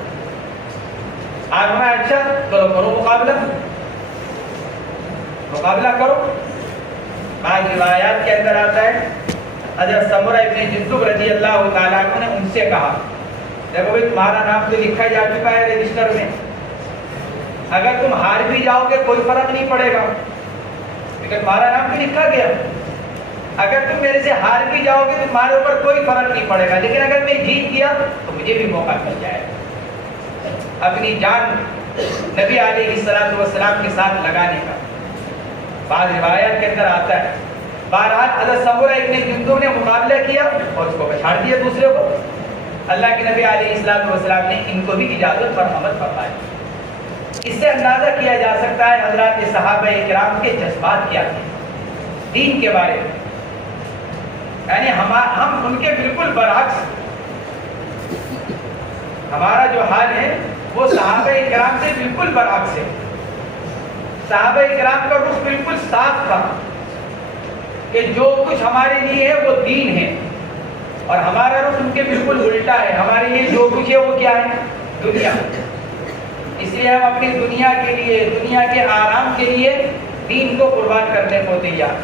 آپ میں اچھا چلو کرو مقابلہ کرو۔ بعض روایات کے اندر آتا ہے حضرت سمرہ ابن جندب رضی اللہ تعالیٰ عنہ نے ان سے کہا دیکھو بھائی تمہارا نام تو لکھا جا چکا ہے رجسٹر میں، اگر تم ہار بھی جاؤ گے کوئی فرق نہیں پڑے گا، لیکن تمہارا نام بھی لکھا گیا، اگر تم میرے سے ہار بھی جاؤ گے تو تمہارے اوپر کوئی فرق نہیں پڑے گا، لیکن اگر میں جیت گیا تو مجھے بھی موقع مل جائے گا اپنی جان نبی علیہ السلام کے ساتھ لگانے کا۔ بعض روایات کے اندر آتا ہے. بہرحال حضرت سمرہ ابن جندب نے مقابلہ کیا اور اس کو پچھاڑ دیا دوسرے کو. اللہ کے نبی علیہ السلام نے ان کو بھی اجازت پر عمل فرمائی. اس سے اندازہ کیا جا سکتا ہے حضرات صحابہ کرام کے جذبات کیا تھے دین کے بارے میں. یعنی ہم ان کے بالکل برعکس، ہمارا جو حال ہے وہ صحابہ کرام سے بالکل برعکس ہے. صحابہ کرام کا رخ بالکل صاف تھا کہ جو کچھ ہمارے لیے ہے وہ دین ہے، اور ہمارا رخ ان کے بالکل الٹا ہے. ہمارے لیے جو کچھ ہے وہ کیا ہے؟ دنیا. اس لیے ہم اپنی دنیا کے لیے، دنیا کے آرام کے لیے دین کو قربان کرنے کو تیار،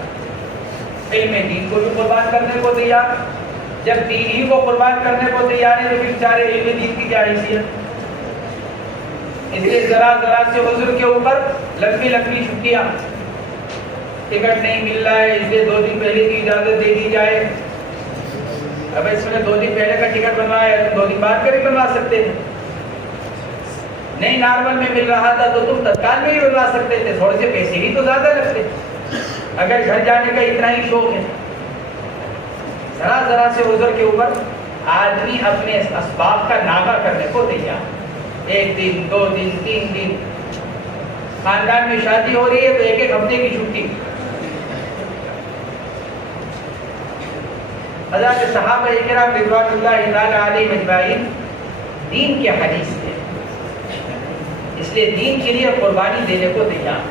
علم دین کو بھی قربان کرنے کو تیار. جب دین ہی کو قربان کرنے کو تیار ہے تو پھر بیچارے علم دین کی کیا حیثیت؟ اس لیے ذرا ذرا سے عذر کے اوپر لمبی لمبی چھٹیاں، ٹکٹ نہیں مل رہا ہے اس لیے 2 دن پہلے کی اجازت دے دی جائے. اب اس میں 2 دن پہلے کا ٹکٹ بنوایا ہے تو 2 دن بعد کا بھی بنوا سکتے ہیں. نہیں نارمل میں مل رہا تھا تو تم تتکال میں ہی بنوا سکتے تھے، تھوڑے سے پیسے ہی تو زیادہ لگتے اگر گھر جانے کا اتنا ہی شوق ہے. ذرا ذرا سے عذر کے اوپر آدمی اپنے اسباب کا ناغہ کرنے کو تیار. 1 دن 2 دن 3 دن، خاندان میں شادی ہو رہی ہے تو 1 ہفتے کی چھٹی. حضرات صحابہ کرام رضوان اللہ تعالی علیہم اجمعین دین کے حدیث تھے، اس لیے دین کے لیے قربانی دینے کو تیار.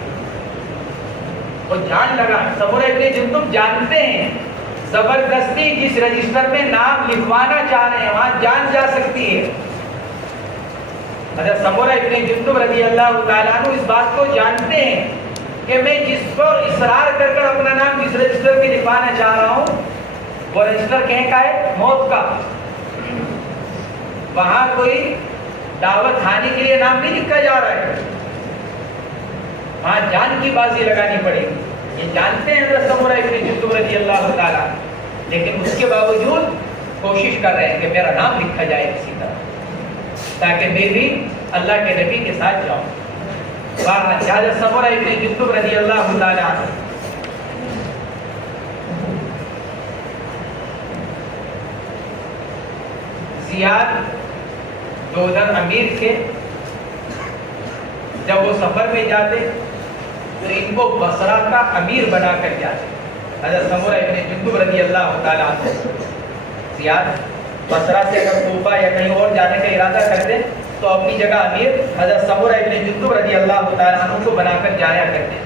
اور جان لگا. سمرہ ابن جندب جانتے ہیں زبردستی جس رجسٹر میں نام لکھوانا چاہ رہے ہیں وہاں جان جا سکتی ہے. حضرت سمرہ ابن جندب رضی اللہ تعالیٰ عنہ اس بات کو جانتے ہیں کہ میں جس پر اصرار کر کر اپنا نام جس رجسٹر میں لکھوانا چاہ رہا ہوں وہ رجسٹر کہیں کا ہے؟ موت کا. وہاں کوئی دعوت کھانے کے لیے نام نہیں لکھا جا رہا ہے، وہاں جان کی بازی لگانی پڑے گی. یہ جانتے ہیں حضرت سمرہ ابن جندب رضی اللہ تعالیٰ، لیکن اس کے باوجود کوشش کر رہے ہیں کہ میرا نام لکھا جائے کسی طرح تاکہ میں بھی اللہ کے نبی کے ساتھ جاؤں. حضرت سمرہ ابن جندب رضی اللہ تعالیٰ زیاد جو ادھر امیر تھے، جب وہ سفر میں جاتے تو ان کو بصرہ کا امیر بنا کر جاتے. حضرت سمرہ ابن جندب رضی اللہ تعالیٰ عنہ زیاد بصرہ سے اگر کوفہ یا کہیں اور جانے کا ارادہ کرتے تو اپنی جگہ امیر حضرت سمرہ ابن جندب رضی اللہ تعالیٰ عنہ کو بنا کر جایا کرتے.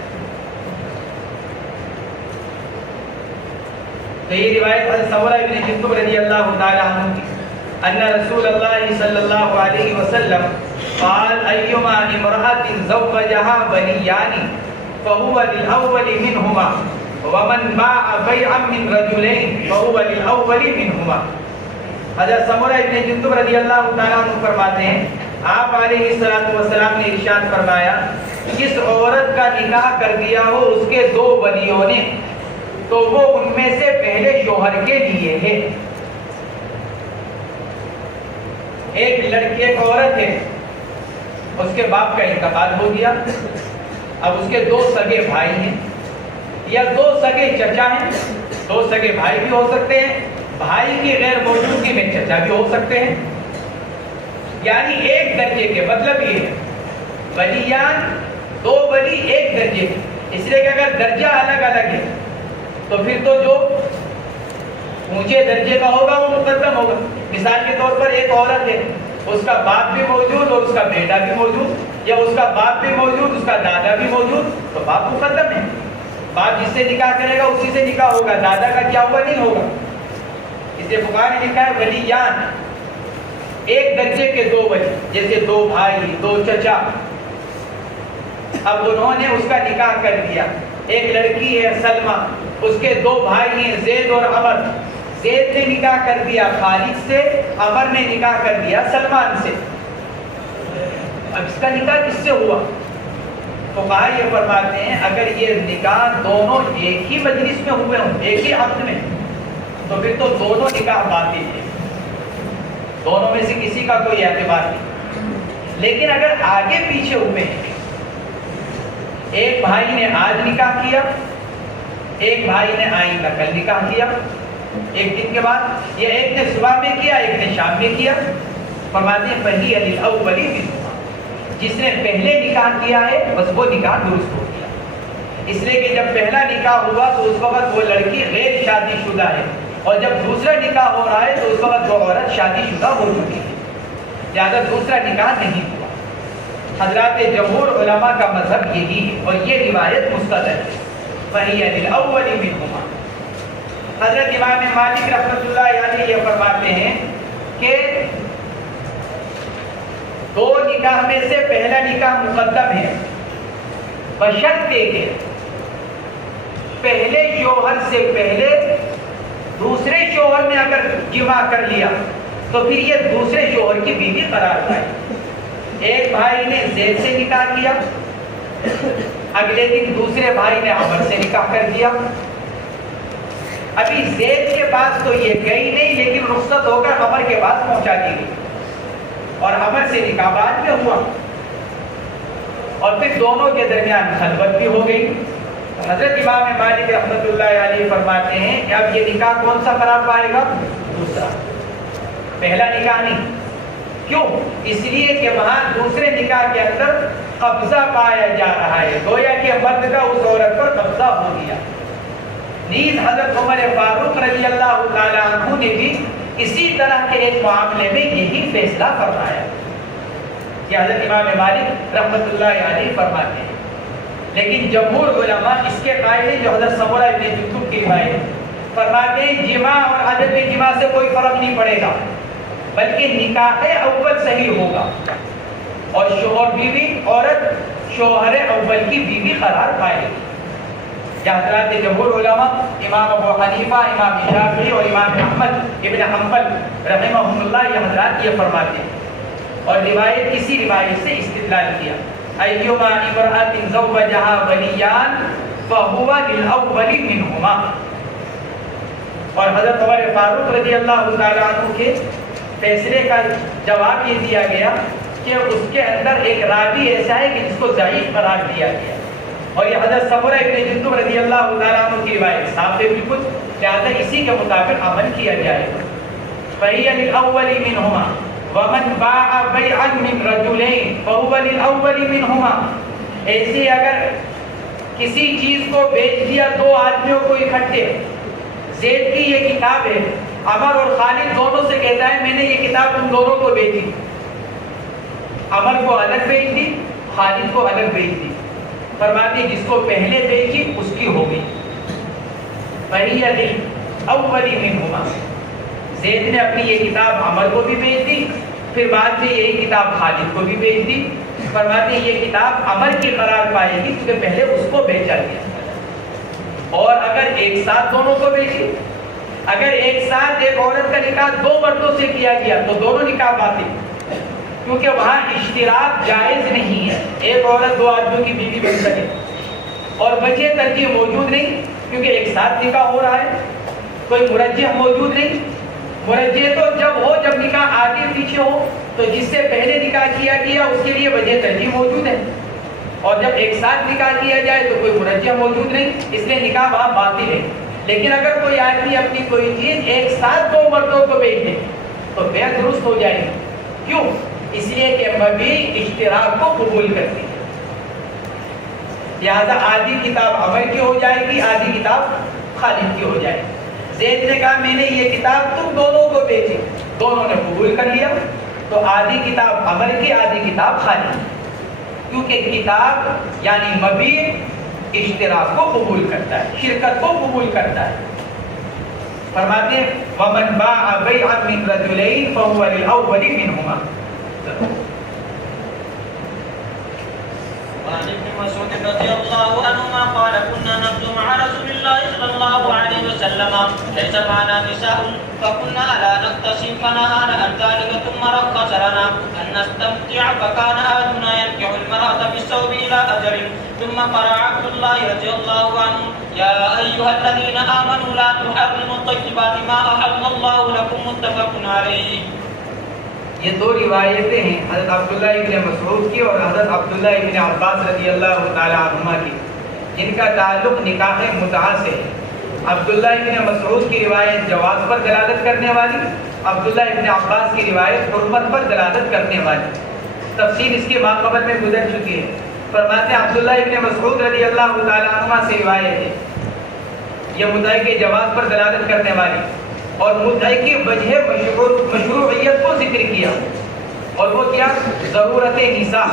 تو یہ روایت حضرت سمرہ ابن جندب رضی اللہ تعالیٰ عنہ کی ان رسول اللہ صلی اللہ علیہ وسلم قال ایما امرأة زوجها بنیان فهو للأول منهما ومن باع بيعا من رجلين فهو للأول منهما. حضرت سمرہ ابن جندب رضی اللہ تعالیٰ عنہ فرماتے ہیں آپ علیہ السلام نے ارشاد فرمایا جس عورت کا نکاح کر دیا ہو اس کے 2 ولیوں نے تو وہ ان میں سے پہلے شوہر کے لیے ہے. ایک لڑکی ایک عورت ہے، اس کے باپ کا انتقال ہو گیا، اب اس کے 2 سگے بھائی ہیں یا 2 سگے چچا ہیں. 2 سگے بھائی بھی ہو سکتے ہیں، بھائی کی غیر موجودگی میں چچا بھی ہو سکتے ہیں. یعنی ایک درجے کے، مطلب یہ ہے ولیان 2 ولی ایک درجے کے. اس لیے کہ اگر درجہ الگ الگ ہے تو پھر تو جو اونچے درجے کا ہوگا وہ مقدم ہوگا. مثال کے طور پر ایک عورت ہے، اس کا باپ بھی موجود اور اس کا بیٹا بھی موجود، یا اس کا باپ بھی موجود اس کا دادا بھی موجود، تو باپ مقدم ہے. باپ جس سے نکاح کرے گا اسی سے نکاح ہوگا، دادا کا کیا ہوا نہیں ہوگا. اس لیے فقہا نے لکھا ہے ولیان ایک درجے کے 2 ولی، جیسے 2 بھائی 2 چچا. اب انہوں نے اس کا نکاح کر دیا. ایک لڑکی ہے سلمہ، اس کے 2 بھائی ہیں زید اور عمر. زید نے نکاح کر دیا خالد سے، عمر نے نکاح کر دیا سلمان سے. اب اس کا نکاح کس سے ہوا؟ فقہا یہ فرماتے ہیں اگر یہ نکاح دونوں ایک ہی مجلس میں ہوئے ہوں، ایک ہی عقد میں، تو پھر تو دونوں نکاح باطل ہیں، دونوں میں سے کسی کا کوئی اعتبار نہیں. لیکن اگر آگے پیچھے ہوئے ہیں ایک بھائی نے آج نکاح کیا، ایک بھائی نے آئندہ کل نکاح کیا ایک دن کے بعد، یا ایک نے صبح میں کیا ایک نے شام میں کیا، فرماتے ہیں فہی للأول منہما، جس نے پہلے نکاح کیا ہے بس وہ نکاح درست ہو گیا، اس لیے کہ جب پہلا نکاح ہوا تو اس وقت وہ لڑکی غیر شادی شدہ ہے، اور جب دوسرا نکاح ہو رہا ہے تو اس وقت وہ عورت شادی شدہ ہو چکی ہے، لہٰذا دوسرا نکاح نہیں ہوا۔ حضرات جمہور علماء کا مذہب یہی ہے، اور یہ روایت مستند ہے، فہی للأول منہما۔ حضرت امام مالک رحمۃ اللہ علیہ یہ فرماتے ہیں کہ دو نکاح میں سے پہلا نکاح مقدم ہے، بشرطے کہ پہلے شوہر سے پہلے دوسرے شوہر نے اگر جمع کر لیا تو پھر یہ دوسرے شوہر کی بیوی قرار پائے۔ ایک بھائی نے زید سے نکاح کیا، اگلے دن دوسرے بھائی نے عمر سے نکاح کر دیا، ابھی زید کے پاس تو یہ گئی نہیں لیکن رخصت ہو کر عمر کے پاس پہنچا دی گئی، اور عمر سے نکاح بعد میں ہوا، اور پھر دونوں کے درمیان خلوت بھی ہو گئی۔ حضرت امام مالک رحمۃ اللہ علیہ فرماتے ہیں کہ اب یہ نکاح کون سا قرار پائے گا؟ دوسرا، پہلا نکاح نہیں۔ کیوں؟ اس لیے کہ وہاں دوسرے نکاح کے اندر قبضہ پایا جا رہا ہے، گویا کہ مرد کا اس عورت پر قبضہ ہو گیا۔ نیز حضرت عمر فاروق رضی اللہ تعالی عنہ نے بھی اسی طرح کے ایک معاملے میں یہی فیصلہ فرمایا کہ حضرت امام مالک رحمۃ اللہ علیہ فرماتے ہیں، لیکن جمہور علماء اس کے قائل ہیں جو حضرت سمرہ ابن جندب کی روایت فرماتے ہیں جماع اور عدم جماع سے کوئی فرق نہیں پڑے گا، بلکہ نکاح اول صحیح ہوگا، اور شوہر بیوی عورت شوہر اول کی بیوی قرار پائے گی۔ یا حضرات جمہور علماء امام ابو حنیفہ، امام شافعی اور امام احمد ابن حنبل رحمہم اللہ یہ حضرات یہ فرماتے ہیں، اور روایت کسی روایت سے استدلال کیا ایما امرأۃ زوجها ولیان فہو للأول منہما، اور حضرت عمر فاروق رضی اللہ تعالیٰ عنہ کے فیصلے کا جواب یہ دیا گیا کہ اس کے اندر ایک راوی ایسا ہے کہ جس کو ضعیف قرار دیا گیا، اور یہ حضرت سمرہ ابن جندب رضی اللہ تعالیٰ عنہ کی روایت صاحب ہے بالکل، لہذا اسی کے مطابق عمل کیا جائے گا۔ فَهِيَ لِلْأَوَّلِ مِنْهُمَا وَمَنْ بَاعَ بَيْعًا مِنْ رَجُلَيْنِ فَهُوَ لِلْأَوَّلِ مِنْهُمَا۔ ایسے اگر کسی چیز کو بیچ دیا دو آدمیوں کو اکٹھے، زید کی یہ کتاب ہے، عمر اور خالد دونوں سے کہتا ہے میں نے یہ کتاب تم دونوں کو بیچی، عمر کو الگ بیچ دی، خالد کو الگ بیچ دی، فرماتے جس کو پہلے بیچی اس کی ہو گئی۔ فَهِيَ لِلْأَوَّلِ مِنْهُمَا، زید نے اپنی یہ کتاب عمر کو بھی بیچ دی، پھر بعد میں یہی کتاب خالد کو بھی بیچ دی، فرماتے یہ کتاب عمر کی قرار پائے گی کیونکہ پہلے اس کو بیچا گیا۔ اور اگر ایک ساتھ دونوں کو بیچی، اگر ایک ساتھ ایک عورت کا نکاح دو مردوں سے کیا گیا تو دونوں نکاح باطل، کیونکہ وہاں اشتراک جائز نہیں ہے، ایک عورت دو آدمیوں کی بیوی بن سکے، اور وجہ ترجیح موجود نہیں کیونکہ ایک ساتھ نکاح ہو رہا ہے، کوئی مرجح موجود نہیں۔ مرجح تو جب ہو جب نکاح آگے پیچھے ہو، تو جس سے پہلے نکاح کیا گیا اس کے لیے وجہ ترجیح موجود ہے، اور جب ایک ساتھ نکاح کیا جائے تو کوئی مرجح موجود نہیں، اس لیے نکاح وہاں باطل ہے۔ لیکن اگر کوئی آدمی اپنی کوئی چیز ایک ساتھ دو مردوں کو بیچ دے تو بیع درست ہو جائے گی۔ کیوں؟ اس لیے کہ مبیع اشتراک کو قبول کرتی ہے، لہذا آدھی کتاب عمر کی ہو جائے گی، آدھی کتاب خالد کی ہو جائے گی۔ زید نے کہا میں نے یہ کتاب تم دونوں کو بیچی، دونوں نے قبول کر لیا، تو آدھی کتاب عمر کی آدھی کتاب خالد کی، کیونکہ کتاب یعنی مبیع اشتراک کو قبول کرتا ہے، شرکت کو قبول کرتا ہے۔ فرماتے ہیں وَمَنْ بَاعَ بَيْعًا مِنْ رَجُلَيْنِ فَهُوَ لِلْأَوَّلِ مِنْهُمَا۔ وعن ابن مسعود رضي الله عنهما قال كنا نبدو مع رسول الله صلى الله عليه وسلم ليس معنا نساء فكنا لا نقتسم فنهانا عن ذلك ثم رخص لنا ان نستمتع فكان احدنا ينكح المرأة بالثوب الى اجل ثم قرأ عبد الله رضي الله عنه يا ايها الذين امنوا لا تحرموا الطيبات ما احل الله لكم متفق عليه۔ یہ دو روایتیں ہیں حضرت عبداللہ ابن مسعود کی اور حضرت عبداللہ ابن عباس رضی اللہ تعالی عنہما کی، جن کا تعلق نکاح متعہ سے ہے۔ عبداللہ ابن مسعود کی روایت جواز پر دلالت کرنے والی، عبداللہ ابن عباس کی روایت حرمت پر دلالت کرنے والی۔ تفصیل اس کے ماقبل میں گزر چکی ہے۔ فرماتے ہیں عبداللہ ابن مسعود رضی اللہ تعالی عنہما سے روایت ہے، یہ متعہ کے جواز پر دلالت کرنے والی اور متعہ کی وجہ مشروعیت کو ذکر کیا، اور وہ کیا؟ ضرورت نساء۔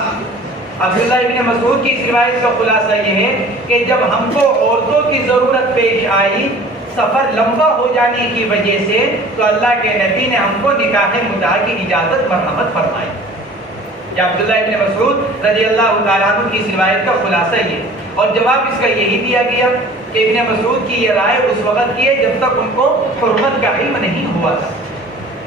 عبداللہ ابن مسعود کی اس روایت کا خلاصہ یہ ہے کہ جب ہم کو عورتوں کی ضرورت پیش آئی سفر لمبا ہو جانے کی وجہ سے، تو اللہ کے نبی نے ہم کو نکاح متعہ کی اجازت مرحمت فرمائی۔ یا عبداللہ ابن مسعود رضی اللہ تعالیٰ عنہ کی اس روایت کا خلاصہ یہ، اور جواب اس کا یہی دیا گیا کہ ابن مسعود کی یہ رائے اس وقت کی ہے جب تک ان کو حرمت کا علم نہیں ہوا تھا۔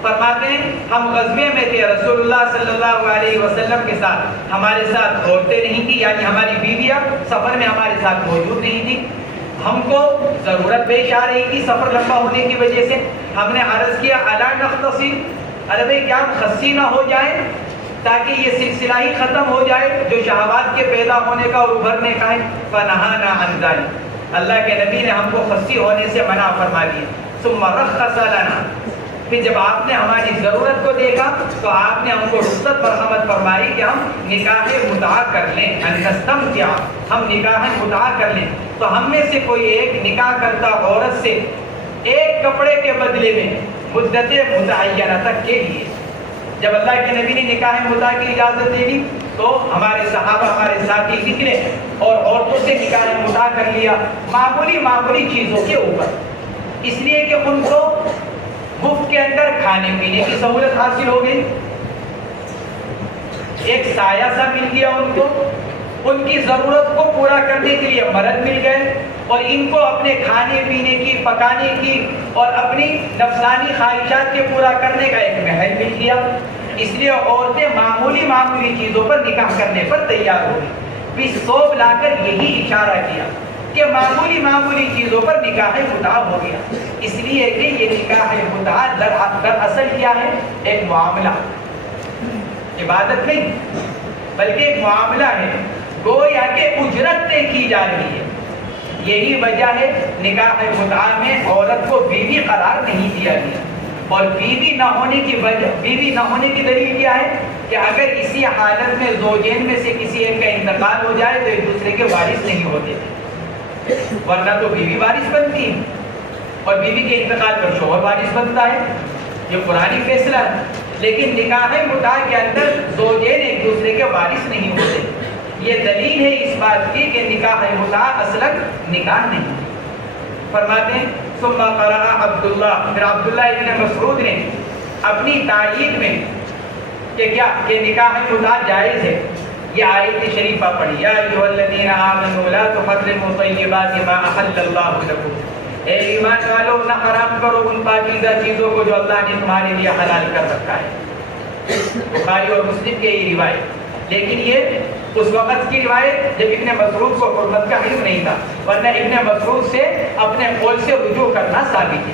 فرماتے ہیں ہم غزوے میں تھے، رسول اللہ صلی اللہ علیہ وسلم کے ساتھ ہمارے ساتھ عورتیں نہیں تھی، یعنی ہماری بیویاں سفر میں ہمارے ساتھ موجود نہیں تھی۔ ہم کو ضرورت پیش آ رہی تھی سفر لمبا ہونے کی وجہ سے۔ ہم نے عرض کیا الا نختصر، ارے بھائی کیا ہم خصی نہ ہو جائیں تاکہ یہ سلسلہ ہی ختم ہو جائے جو شہوات کے پیدا ہونے کا اور ابھرنے کا ہے۔ فنہانا عن ذلک، اللہ کے نبی نے ہم کو خصی ہونے سے منع فرما دیا۔ ثم رخص لنا، پھر جب آپ نے ہماری ضرورت کو دیکھا تو آپ نے ہم کو رخصت مرحمت فرمائی کہ ہم نکاح متعہ کر لیں، ان نستمتع، ہم نکاح متعہ کر لیں۔ تو ہم میں سے کوئی ایک نکاح کرتا عورت سے ایک کپڑے کے بدلے میں مدت متعینہ تک کے لیے، جب اللہ کے نبی نے نکاح متعہ کی اجازت دے دی تو ہمارے صحابہ ہمارے ساتھی نکلے اور عورتوں سے نکاح متعہ کر لیا معمولی چیزوں کے اوپر، اس لیے کہ ان کو مفت کے اندر کھانے پینے کی سہولت حاصل ہو گئی، ایک سایہ سا مل گیا ان کو، ان کی ضرورت کو پورا کرنے کے لیے مرد مل گئے، اور ان کو اپنے کھانے پینے کی، پکانے کی اور اپنی نفسانی خواہشات کے پورا کرنے کا ایک محل مل گیا۔ اس لیے عورتیں معمولی چیزوں پر نکاح کرنے پر تیار ہو گئی۔ پھر صوب لا کر یہی اشارہ کیا کہ معمولی چیزوں پر نکاح متعہ ہو گیا، اس لیے کہ یہ نکاح متعہ دراصل کیا ہے؟ ایک معاملہ، عبادت نہیں بلکہ ایک معاملہ ہے، گویا کہ اجرت طے کی جا رہی ہے۔ یہی وجہ ہے نکاح متعہ میں عورت کو بیوی قرار نہیں دیا گیا، اور بیوی نہ ہونے کی دلیل کیا ہے کہ اگر اسی حالت میں زوجین میں سے کسی ایک کا انتقال ہو جائے تو ایک دوسرے کے وارث نہیں ہوتے، ورنہ تو بیوی وارث بنتی ہے اور بیوی کے انتقال پر شوہر وارث بنتا ہے، یہ قرآنی فیصلہ ہے۔ لیکن نکاح متعہ کے اندر زوجین ایک دوسرے کے وارث نہیں ہوتے، یہ دلیل ہے اس بات کی کہ نکاح متعہ اصلا نکاح نہیں۔ فرماتے ہیں ثم قرأ عبداللہ، پھر عبداللہ ابن مسعود نے اپنی تائید میں کہ کیا کہ نکاح متعہ جائز ہے یہ آیت شریفہ پڑھی، یا ایھا الذین آمنوا لا تحرموا طیبات ما احل اللہ لکم، اے ایمان والو نہ حرام کرو ان پاکیزہ چیزوں کو جو اللہ نے تمہارے لیے حلال کر رکھا ہے۔ بخاری اور مسلم کے یہ روایت، لیکن یہ اس وقت کی روایت جب ابن مسعود کو حرمت کا علم نہیں تھا، ورنہ ابن مسعود سے اپنے قول سے رجوع کرنا ثابت ہے۔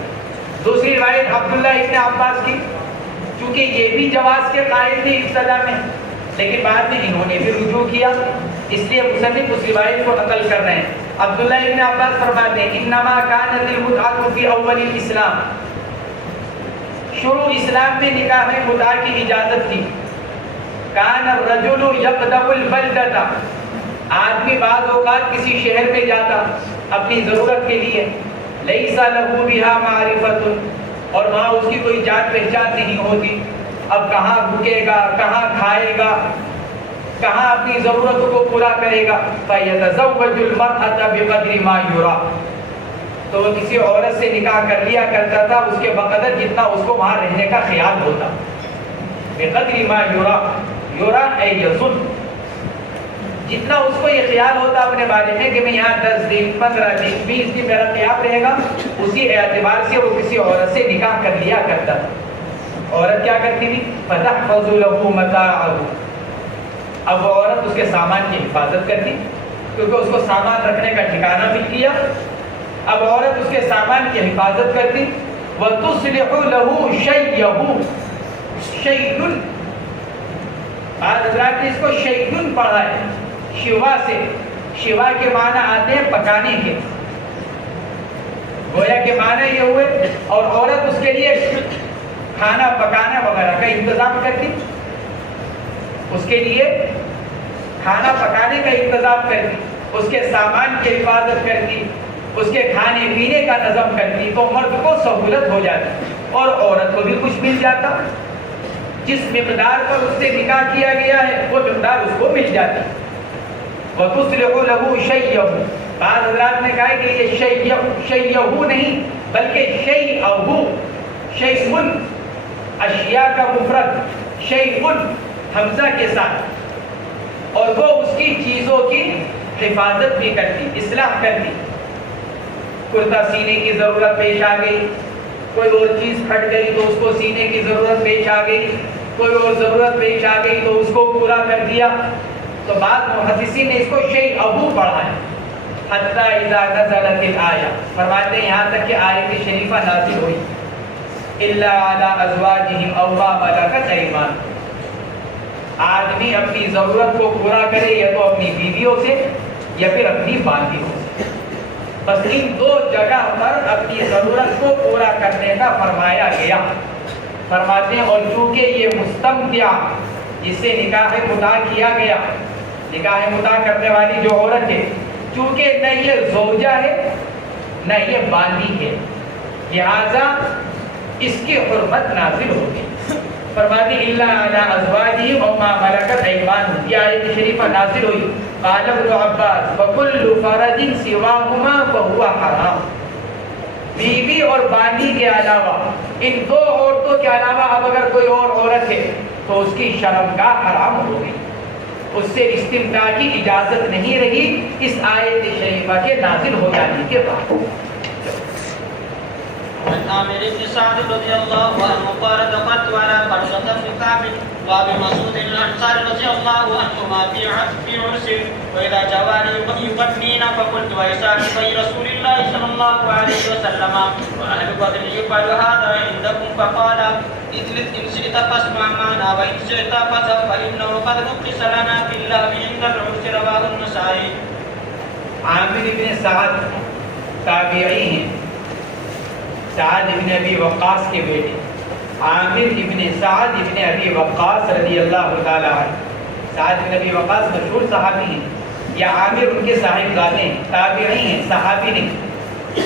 دوسری روایت عبداللہ ابن عباس کی، چونکہ یہ بھی جواز کے قائل تھے ابتدا میں، لیکن بعد میں انہوں نے بھی رجوع کیا، اس لیے مصنف اس روایت کو نقل کر رہے ہیں۔ عبداللہ ابن عباس فرماتے ہیں انما كانت المتعة في اول الاسلام، شروع اسلام میں نکاح متعہ کی اجازت تھی۔ کان الرجل یقدم البلدۃ، آدمی بعض اوقات کسی شہر میں جاتا اپنی ضرورت کے لیے، لیس لہ بها معرفۃ، اور وہاں اس کی کوئی جان پہچان نہیں ہوتی، اب کہاں رکے گا، کہاں کھائے گا، کہاں اپنی ضرورتوں کو پورا کرے گا۔ فیتزوج المرأة بقدر ما یرا، تو وہ کسی عورت سے نکاح کر لیا کرتا تھا اس کے بقدر جتنا اس کو وہاں رہنے کا خیال ہوتا۔ بقدر ما یرا، یرا اے یظن، جتنا اس کو یہ خیال ہوتا اپنے بارے میں کہ میں یہاں 10 دن 15 دن 20 دن میرا قیام رہے گا، اسی اعتبار سے وہ کسی عورت سے نکاح کر لیا کرتا تھا۔ عورت کیا کرتی تھی؟ فتحفظ له متاعه، اب وہ عورت اس کے سامان کی حفاظت کرتی، کیونکہ اس کو سامان رکھنے کا ٹھکانہ مل گیا، اب عورت اس کے سامان کی حفاظت کرتی۔ وَتُصْلِحُ لَهُ شَيْءَهُ، شَيْءٌ بعض حضرات نے اس کو شیئن پڑھا ہے شیوا سے. شیوا کے معنی آتے ہیں پکانے کے, گویا کے معنی یہ ہوئے, اور عورت اس کے لیے کھانا پکانا وغیرہ کا انتظام کرتی, اس کے لیے کھانا پکانے کا انتظام کرتی, اس کے سامان کی حفاظت کرتی, اس کے کھانے پینے کا نظم کرتی, تو مرد کو سہولت ہو جاتی اور عورت کو بھی کچھ مل جاتا. جس مقدار پر اس سے نکاح کیا گیا ہے وہ مقدار اس کو مل جاتی. وَتُصْلِحُ لَهُ شَيْئَهُ, بعض حضرات نے کہا کہ یہ شیئہو نہیں بلکہ شیئہو, شیئن اشیاء کا مفرد, شیئن حمزہ کے ساتھ, اور وہ اس کی چیزوں کی حفاظت بھی کرتی, اصلاح کرتی. کرتا سینے کی ضرورت پیش آ گئی, کوئی اور چیز پھٹ گئی تو اس کو سینے کی ضرورت پیش آ گئی, کوئی اور ضرورت پیش آ گئی تو اس کو پورا کر دیا. تو بعض محدثین نے اس کو شیئہو پڑھا ہے. حتی اذا نزلت الآیہ, فرماتے ہیں یہاں تک کہ آیت شریفہ نازل ہوئی, الا علی ازواجہم او ما ملکت ایمانہم, آدمی اپنی ضرورت کو پورا کرے یا تو اپنی بیویوں سے یا پھر اپنی باندیوں سے, بس ان دو جگہ پر اپنی ضرورت کو پورا کرنے کا فرمایا گیا. فرماتے ہیں اور چونکہ یہ مستمتع جس سے نکاح متع کیا گیا, نکاح متع کرنے والی جو عورت ہے, چونکہ نہ یہ زوجہ ہے نہ یہ باندی ہے, لہذا اس کی حرمت نازل ہوگی. فرماتے ہیں الا علی ازواجہم او ما ملکت ایمانہم, یہ آیت شریفہ نازل ہوئی. قال ابن عباس فکل فرج سواہما فہو حرام, بیوی اور باندی کے علاوہ, ان دو عورتوں کے علاوہ اب اگر کوئی اور عورت ہے تو اس کی شرمگاہ حرام ہو گئی, اس سے استمتاع کی اجازت نہیں رہی اس آیت شریفہ کے نازل ہو جانے کے بعد. عن عامر بن سعد رضي الله عنه قال دخلت على برزة بن كعب وابي مسعود الانصاري رضي الله عنهما في عرس واذا جواري يغنين فقلت ويساقي رسول الله صلى الله عليه وسلم واهل بدر يقبل هذا عندكم, فقال ان شئت فاسمع معنا وان شئت فذهب فانه قد رخص لنا في اللهو عند العرس. رواه النسائي. عامر بن سعد تابعی ہیں, سعد ابن ابی وقاص کے بیٹے, عامر ابن سعد ابن ابی وقاص رضی اللہ تعالی عنہ. سعد ابن ابی وقاص مشہور صحابی ہیں, یا عامر ان کے صاحبزادے ہیں, تابعی ہیں, صحابی نہیں.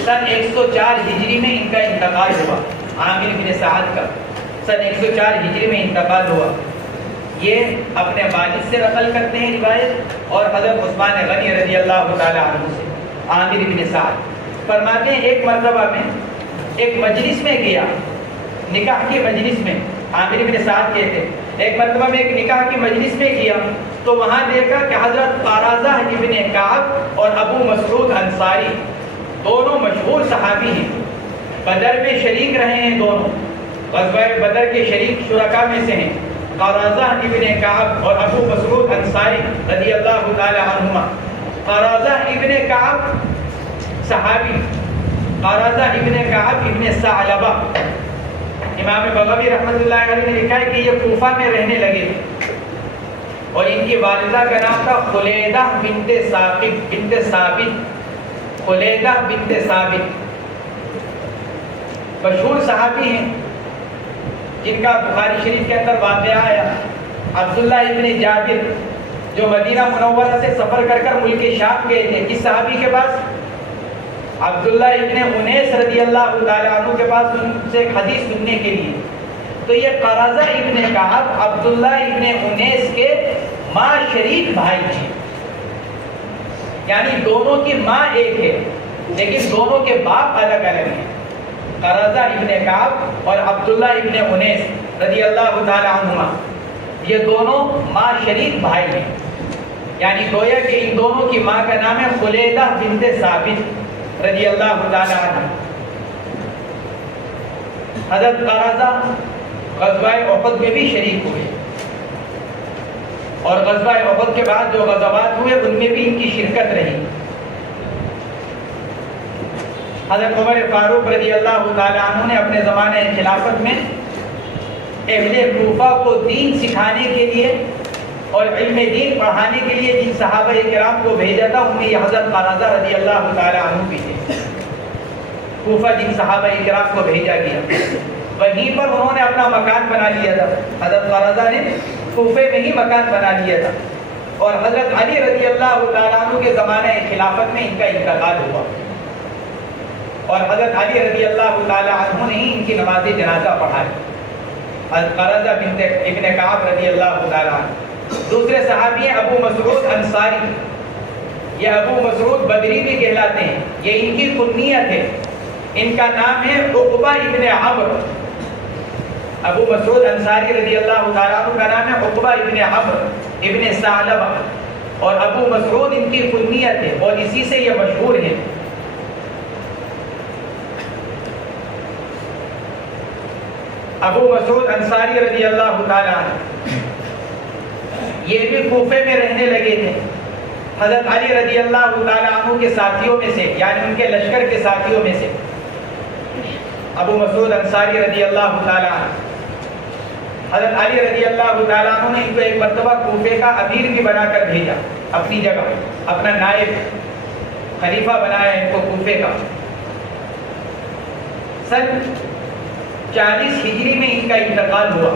سن 104 ہجری میں ان کا انتقال ہوا, عامر ابن سعد کا سن 104 ہجری میں انتقال ہوا. یہ اپنے والد سے نقل کرتے ہیں روایت, اور حضرت عثمان غنی رضی اللہ تعالی عنہ سے. عامر ابن سعد فرماتے ہیں ایک مرتبہ میں ایک مجلس میں گیا, نکاح کی مجلس میں, عامر بن سعد کہتے ہیں ایک مرتبہ میں ایک نکاح کی مجلس میں گیا تو وہاں دیکھا کہ حضرت قرازہ ابن کعب اور ابو مسعود انصاری دونوں مشہور صحابی ہیں, بدر میں شریک رہے ہیں دونوں, غزوہ بدر کے شریک شرکاء میں سے ہیں. قرازہ ابن کعب اور ابو مسعود انصاری رضی اللہ تعالی عنہما. قرازہ ابن کعب صحابی, قرازہ ابن کعب ابن ثعلبہ, امام بغوی رحمۃ اللہ علیہ نے لکھا ہے کہ یہ کوفہ میں رہنے لگے اور ان کی والدہ کا نام تھا خلیدہ بنت ثابت. خلیدہ بنت ثابت مشہور صحابی ہیں جن کا بخاری شریف کے اندر واقعہ آیا. عبداللہ ابن جابر جو مدینہ منورہ سے سفر کر کر ملک شام گئے تھے, کس صحابی کے پاس؟ عبداللہ ابن انیس رضی اللہ تعالیٰ عنہ کے پاس ان سے ایک حدیث سننے کے لیے. تو یہ قرازہ ابن کعب عبداللہ ابن انیس کے ماں شریک بھائی تھے, یعنی دونوں کی ماں ایک ہے لیکن دونوں کے باپ الگ الگ ہیں. قرازہ ابن کعب اور عبداللہ ابن انیس رضی اللہ تعالیٰ عنہما, یہ دونوں ماں شریک بھائی ہیں, یعنی گویا کہ ان دونوں کی ماں کا نام ہے خلیدہ بنت ثابت رضی اللہ تعالی عنہ. حضرت قرازہ غزوہ احد میں بھی شریک ہوئے اور غزوہ احد کے بعد جو غزوات ہوئے ان میں بھی ان کی شرکت رہی. حضرت عمر فاروق رضی اللہ تعالی عنہ نے اپنے زمانے خلافت میں اہل کوفہ کو دین سکھانے کے لیے اور علم دین پڑھانے کے لیے جن صحابہ کرام کو بھیجا تھا ان میں یہ حضرت قرظہ رضی اللہ تعالی عنہ بھی تھے. کوفہ جن صحابہ کرام کو بھیجا گیا وہیں پر انہوں نے اپنا مکان بنا لیا تھا. حضرت قرظہ نے کوفے میں ہی مکان بنا لیا تھا اور حضرت علی رضی اللہ تعالیٰ عنہ کے زمانہ خلافت میں ان کا انتقال ہوا اور حضرت علی رضی اللہ تعالیٰ عنہ نے ہی ان کی نماز جنازہ پڑھائی. حضرت قرظہ بن ابن کعب رضی اللہ تعالیٰ عنہ. دوسرے صحابی ہیں ابو مسعود انصاری. یہ ابو مسعود بدری بھی کہلاتے ہیں. یہ ان کی کنیت ہے. ان کا نام ہے عقبہ ابن عمرو. ابو مسعود انصاری رضی اللہ تعالیٰ عنہ کا نام ہے عقبہ ابن عمرو ابن ثعلبہ اور ابو مسعود ان کی کنیت ہے اور اسی سے یہ مشہور ہیں. ابو مسعود انصاری رضی اللہ تعالیٰ عنہ یہ بھی کوفے میں رہنے لگے تھے. حضرت علی رضی اللہ تعالیٰ عنہ کے ساتھیوں میں سے یعنی ان کے لشکر کے ساتھیوں میں سے ابو مسعود انصاری رضی اللہ تعالیٰ عنہ. حضرت علی رضی اللہ تعالیٰ عنہ نے ان کو ایک مرتبہ کوفے کا امیر بھی بنا کر بھیجا. اپنی جگہ اپنا نائب خلیفہ بنایا ان کو کوفے کا. سن 40 ہجری میں ان کا انتقال ہوا.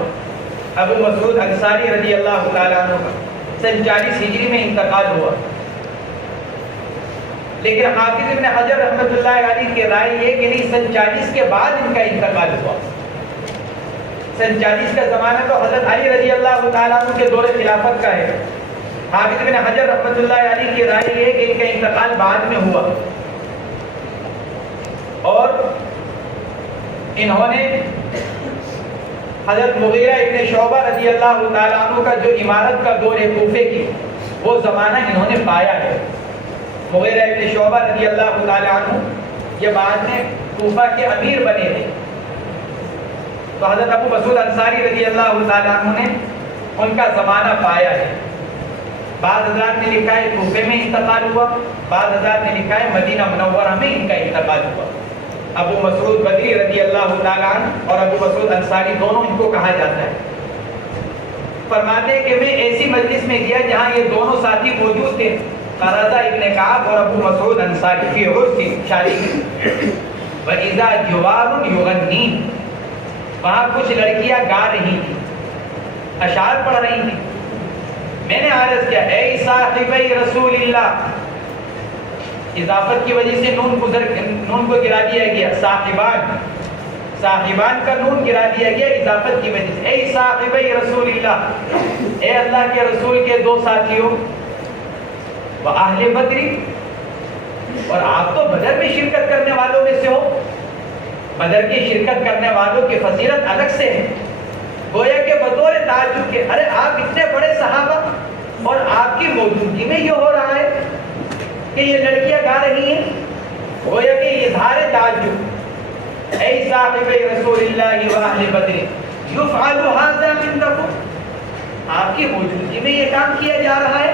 ابو مسعود انصاری رضی اللہ تعالیٰ عنہ کا سن 40 ہجری میں انتقال ہوا. لیکن حافظ ابن حجر رحمۃ اللہ علیہ کی رائے یہ کہ نہیں سن 40 کے بعد ان کا انتقال ہوا. سن 40 کا زمانہ تو حضرت علی رضی اللہ تعالیٰ عنہ کے دور خلافت کا ہے. حافظ ابن حجر رحمۃ اللہ علیہ کی رائے یہ کہ ان کا انتقال بعد میں ہوا اور انہوں نے حضرت مغیرہ ابن شعبہ رضی اللہ تعالیٰ عنہ کا جو امارت کا دور ہے کوفے کی وہ زمانہ انہوں نے پایا ہے. مغیرہ ابن شعبہ رضی اللہ تعالیٰ عنہ یہ بعد میں کوفہ کے امیر بنے تھے. تو حضرت ابو مسعود انصاری رضی اللہ تعالیٰ عنہ نے ان کا زمانہ پایا ہے. بعض حضرات نے لکھا ہے کوفے میں انتقال ہوا, بعض حضرات نے لکھا ہے مدینہ منورہ میں ان کا انتقال ہوا. ابو مسعود بدری رضی اللہ تعالیٰ عنہ اور ابو مسعود انصاری دونوں ان کو کہا جاتا ہے. فرماتے ہیں کہ میں ایسی مجلس میں گیا جہاں یہ دونوں ساتھی موجود تھے, قرظہ ابن کعب اور ابو مسعود انصاری فی عرس شادی کی. وَإِذَا جُوَارٌ يُغَنِّينَ وہاں کچھ لڑکیاں گا رہی تھیں, اشعار پڑھ رہی تھیں. میں نے عرض کیا اے صاحبی رسول اللہ, اضافت کی وجہ سے نون کو گرا دیا گیا, صاحبان کا نون گرا دیا گیا اضافت کی وجہ سے. اے صاحبی رسول اللہ, اے اللہ کے رسول کے دو ساتھیوں, وَأَهْلِ بَدْرِ اور آپ تو بدر میں شرکت کرنے والوں میں سے ہو. بدر کی شرکت کرنے والوں کی فضیلت الگ سے ہے. گویا کہ بطور تعجب کے ارے آپ اتنے بڑے صحابہ اور آپ کی موجودگی میں یہ ہو رہا ہے کہ یہ لڑکیاں گا رہی ہیں. گویا کہ اظہار تعجب. اے صاحب رسول اللہ وأہل بدر یفعل ھذا عندکم, آپ کی موجودگی میں یہ کام کیا جا رہا ہے.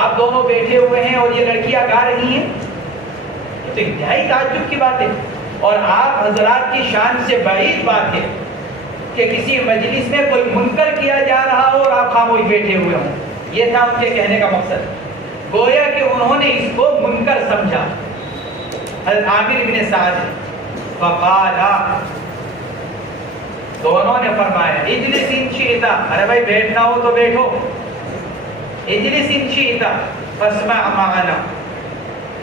آپ دونوں بیٹھے ہوئے ہیں اور یہ لڑکیاں گا رہی ہیں. تو انتہائی تعجب کی بات ہے اور آپ حضرات کی شان سے بعید بات ہے کہ کسی مجلس میں کوئی منکر کیا جا رہا ہو اور آپ خاموش بیٹھے ہوئے ہوں. یہ تھا ان کے کہنے کا مقصد. گویا کہ انہوں نے اس کو منکر سمجھا. حضرت عامر بن سعد فقالا, دونوں نے فرمایا اجلس ان شئت, ارے بھائی بیٹھنا ہو تو بیٹھو. اجلس ان شئت فاسمع معنا,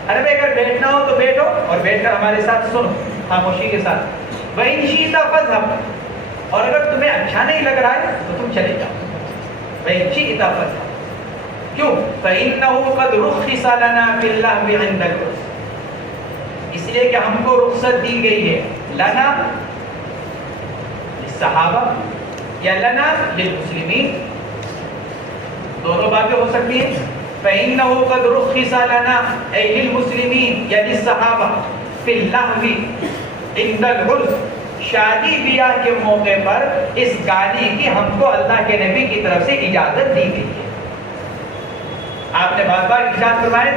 ارے بھائی اگر بیٹھنا ہو تو بیٹھو اور بیٹھ کر ہمارے ساتھ سنو خاموشی کے ساتھ. وَإِن شِئْتَ فَاذْهَبْ اور اگر تمہیں اچھا نہیں لگ رہا ہے تو تم چلے جاؤ. وَإِن شِئْتَ فَاذْهَبْ کیوں؟ فَإِنَّهُ قَدْ رُخِّصَ لَنَا فِي اللَّهْوِ عِندَ الْعُرْسِ اس لیے کہ ہم کو رخصت دی گئی ہے. لنا صحابہ یا لنا للمسلمین, دونوں باتیں ہو سکتی ہیں. فَإِنَّهُ قَدْ رُخِّصَ لَنَا أي للمسلمين یا للصحابہ فی اللَّهْوِ عِندَ الْعُرْسِ شادی بیاہ کے موقع پر اس گالی کی ہم کو اللہ کے نبی کی طرف سے اجازت دی گئی ہے. آپ نے بار بار ارشاد فرمایا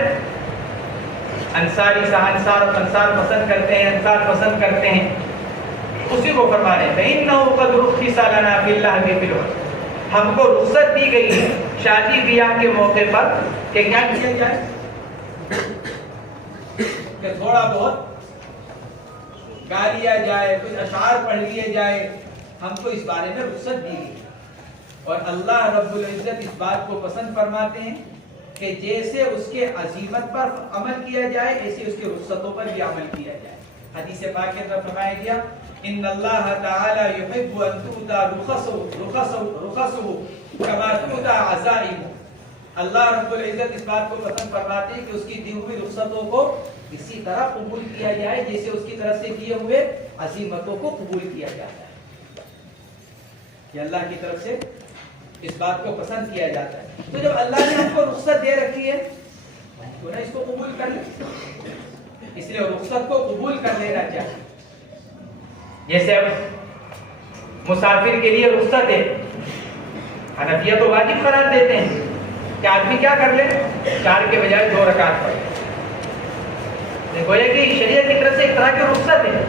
انصار پسند کرتے ہیں, انصار پسند کرتے ہیں, اسی کو فرما رہے ہیں. فَإِنَّهُ قَدْ رُخِّصَ لَنَا فِي اللَّهْوِ فِي الْعُرْسِ ہم کو رخصت دی گئی ہے شادی بیاہ کے موقع پر کہ کیا کیا جائے کہ تھوڑا بہت گا لیا جائے، کچھ اشعار پڑھ لیے جائے، ہم کو اس بارے میں رخصت دی گئی۔ اور اللہ رب العزت اس بات کو پسند فرماتے ہیں کہ جیسے اس کے عزیمت پر عمل کیا جائے ایسے اس کے رخصتوں پر بھی عمل کیا جائے۔ حدیث پاک کے اندر فرمایا گیا ان اللہ تعالی یحب ان تؤتى رخصه كما تؤتى عزائمه۔ اللہ رب العزت اس بات کو پسند فرماتے ہیں کہ اس کی دی ہوئی رخصتوں کو اسی طرح قبول کیا جائے جیسے اس کی طرف سے دیے ہوئے عزیمتوں کو قبول کیا جاتا ہے، کہ اللہ کی طرف سے اس بات کو پسند کیا جاتا ہے۔ تو جب اللہ نے ہم کو رخصت دے رکھی ہے تو نہ اس کو قبول کر لیں، اس لیے رخصت کو قبول کر لینا چاہیے۔ جیسے اب مسافر کے لیے رخصت ہے، حنفیہ تو واجب قرار دیتے ہیں کہ آدمی کیا کر لے 4 کے بجائے 2 رکعت پڑھے۔ گویا کہ شریعت کی طرف سے ایک طرح کی رخصت ہے،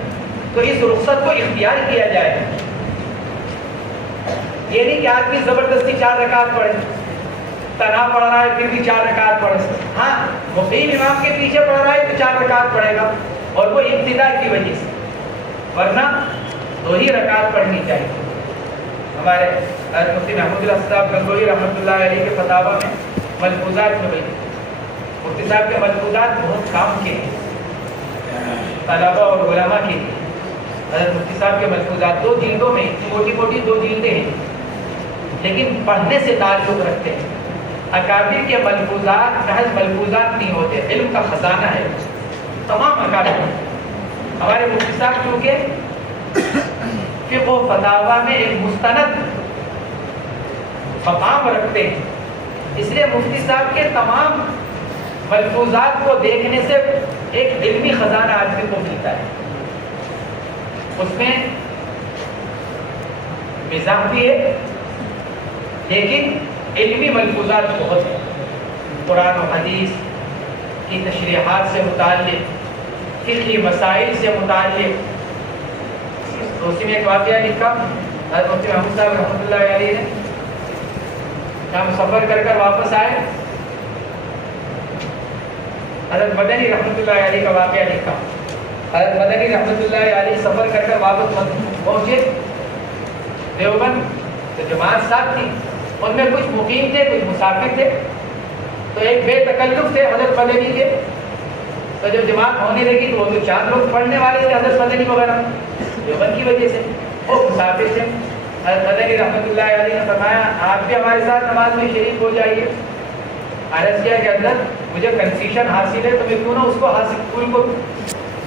تو اس رخصت کو اختیار کیا جائے۔ یہ نہیں کہ آدمی زبردستی 4 رکعت پڑھے، تنہا پڑھ رہا ہے پھر بھی 4 رکعت پڑھے۔ ہاں مقیم امام کے پیچھے پڑھ رہا ہے تو 4 رکعت پڑھے گا، اور وہ ابتدا کی وجہ سے، ورنہ 2 ہی رکعت پڑھنی چاہیے۔ ہمارے مفتی محمود اللہ صاحب گنگوئی رحمۃ اللہ علیہ کے فتاوی میں ملفوظات میں مفتی صاحب کے ملفوظات بہت کام کے ہیں طلبہ اور علماء کے لیے۔ حضرت مفتی صاحب کے ملفوظات 2 جلدوں میں، موٹی موٹی 2 جلدیں ہیں، لیکن پڑھنے سے تعلق رکھتے ہیں۔ اکابر کے ملفوظات محض ملفوظات نہیں ہوتے، علم کا خزانہ ہے تمام اکابر۔ ہمارے مفتی صاحب کیونکہ فقہ و فتاوی میں ایک مستند مقام رکھتے ہیں، اس لیے مفتی صاحب کے تمام ملفوظات کو دیکھنے سے ایک علمی خزانہ آدمی کو ملتا ہے۔ اس میں مزاح بھی ہے لیکن علمی ملفوظات بہت ہیں، قرآن و حدیث کی تشریحات سے متعلق، فقہی مسائل سے متعلق۔ تو اسی میں ایک واقعہ لکھا حضرت مفتی محمود صاحب رحمۃ اللہ علیہ نے، ہم سفر کر واپس آئے، حضرت مدنی رحمۃ اللہ علیہ کا واقعہ لکھا۔ حضرت مدنی رحمۃ اللہ علیہ سفر کر واپس پہنچے دیوبند، تو جماعت ساتھ تھی، ان میں کچھ مقیم تھے کچھ مسافر تھے، تو ایک بے تکلف تھے حضرت مدنی کے۔ تو جب جماعت ہونے لگی تو وہ تو 4 لوگ پڑھنے والے تھے حضرت مدنی وغیرہ دیوبند کی وجہ سے، وہ مسافر تھے۔ حضرت مدنی رحمۃ اللہ علیہ نے فرمایا آپ بھی ہمارے ساتھ نماز میں شریک ہو جائیے۔ عرض کیا کہ اندر مجھے کنسیشن حاصل ہے تو میں کیوں نہ اس کو حاصل پوری کروں،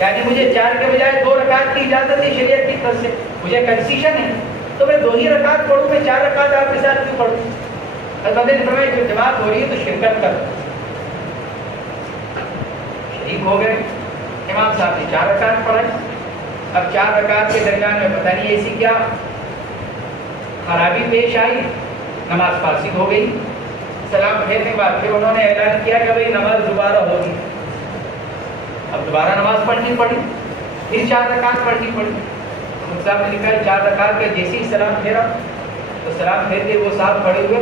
یعنی مجھے 4 کے بجائے 2 رکعت کی اجازت ہے شریعت کی طرف سے، مجھے کنسیشن ہے تو میں 2 ہی رکعت پڑھوں، میں 4 رکعت آپ کے ساتھ کیوں پڑھوں؟ حضرت مدنی نے فرمایا جب جماعت ہو رہی ہے تو شرکت کر۔ شریک ہو گئے، امام صاحب نے 4 رکعت پڑھائی۔ اب 4 رکعت کے درمیان میں پتہ نہیں ایسی کیا خرابی پیش آئی، نماز فاسد ہو گئی۔ سلام پھیرنے کے بعد پھر انہوں نے اعلان کیا کہ بھئی نماز دوبارہ ہوگی۔ اب دوبارہ نماز پڑھنی پڑی، پھر 4 رکعت پڑھنی پڑی۔ مفتی صاحب نے لکھا ہے 4 رکعت کا جیسے ہی سلام پھیرا تو سلام پھیر کے وہ صاحب کھڑے ہوئے،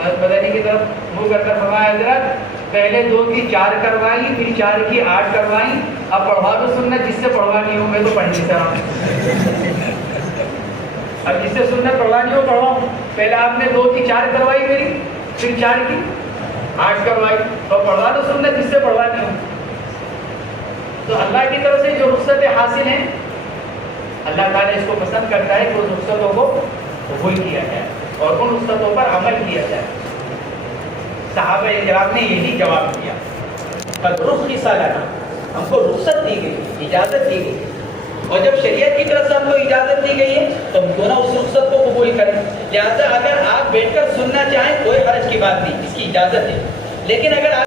حضرت مدنی کی طرف منہ کر فرمایا حضرت پہلے 2 کی 4 کروائی، پھر 4 کی 8 کروائی، اب پڑھوا دو سنت، جس سے پڑھوانی ہو، میں تو پڑھ نہیں سکتا۔ اب جس سے سنت پڑھوانی ہو پڑھواؤں، پہلے آپ نے 2 کی 4 کروائی میری، پھر 4 کی 8 کروائی، تو پڑھوا دو سنت جس سے پڑھوانی ہو۔ تو اللہ کی طرف سے جو رخصتیں حاصل ہیں اللہ تعالیٰ اس کو پسند کرتا ہے کہ ان رخصتوں کو قبول کیا جائے اور ان رخصتوں پر عمل کیا جائے۔ صحابہ کرام نے یہی جواب دیا، قد رخص لنا، ہم کو رخصت دی گئی، اجازت دی گئی، اور جب شریعت کی طرف سے ہم کو اجازت دی گئی ہے تو ہم کیوں نہ اس رخصت کو قبول کریں۔ لہٰذا اگر آپ بیٹھ کر سننا چاہیں کوئی حرج کی بات نہیں، اس کی اجازت ہے، لیکن اگر آپ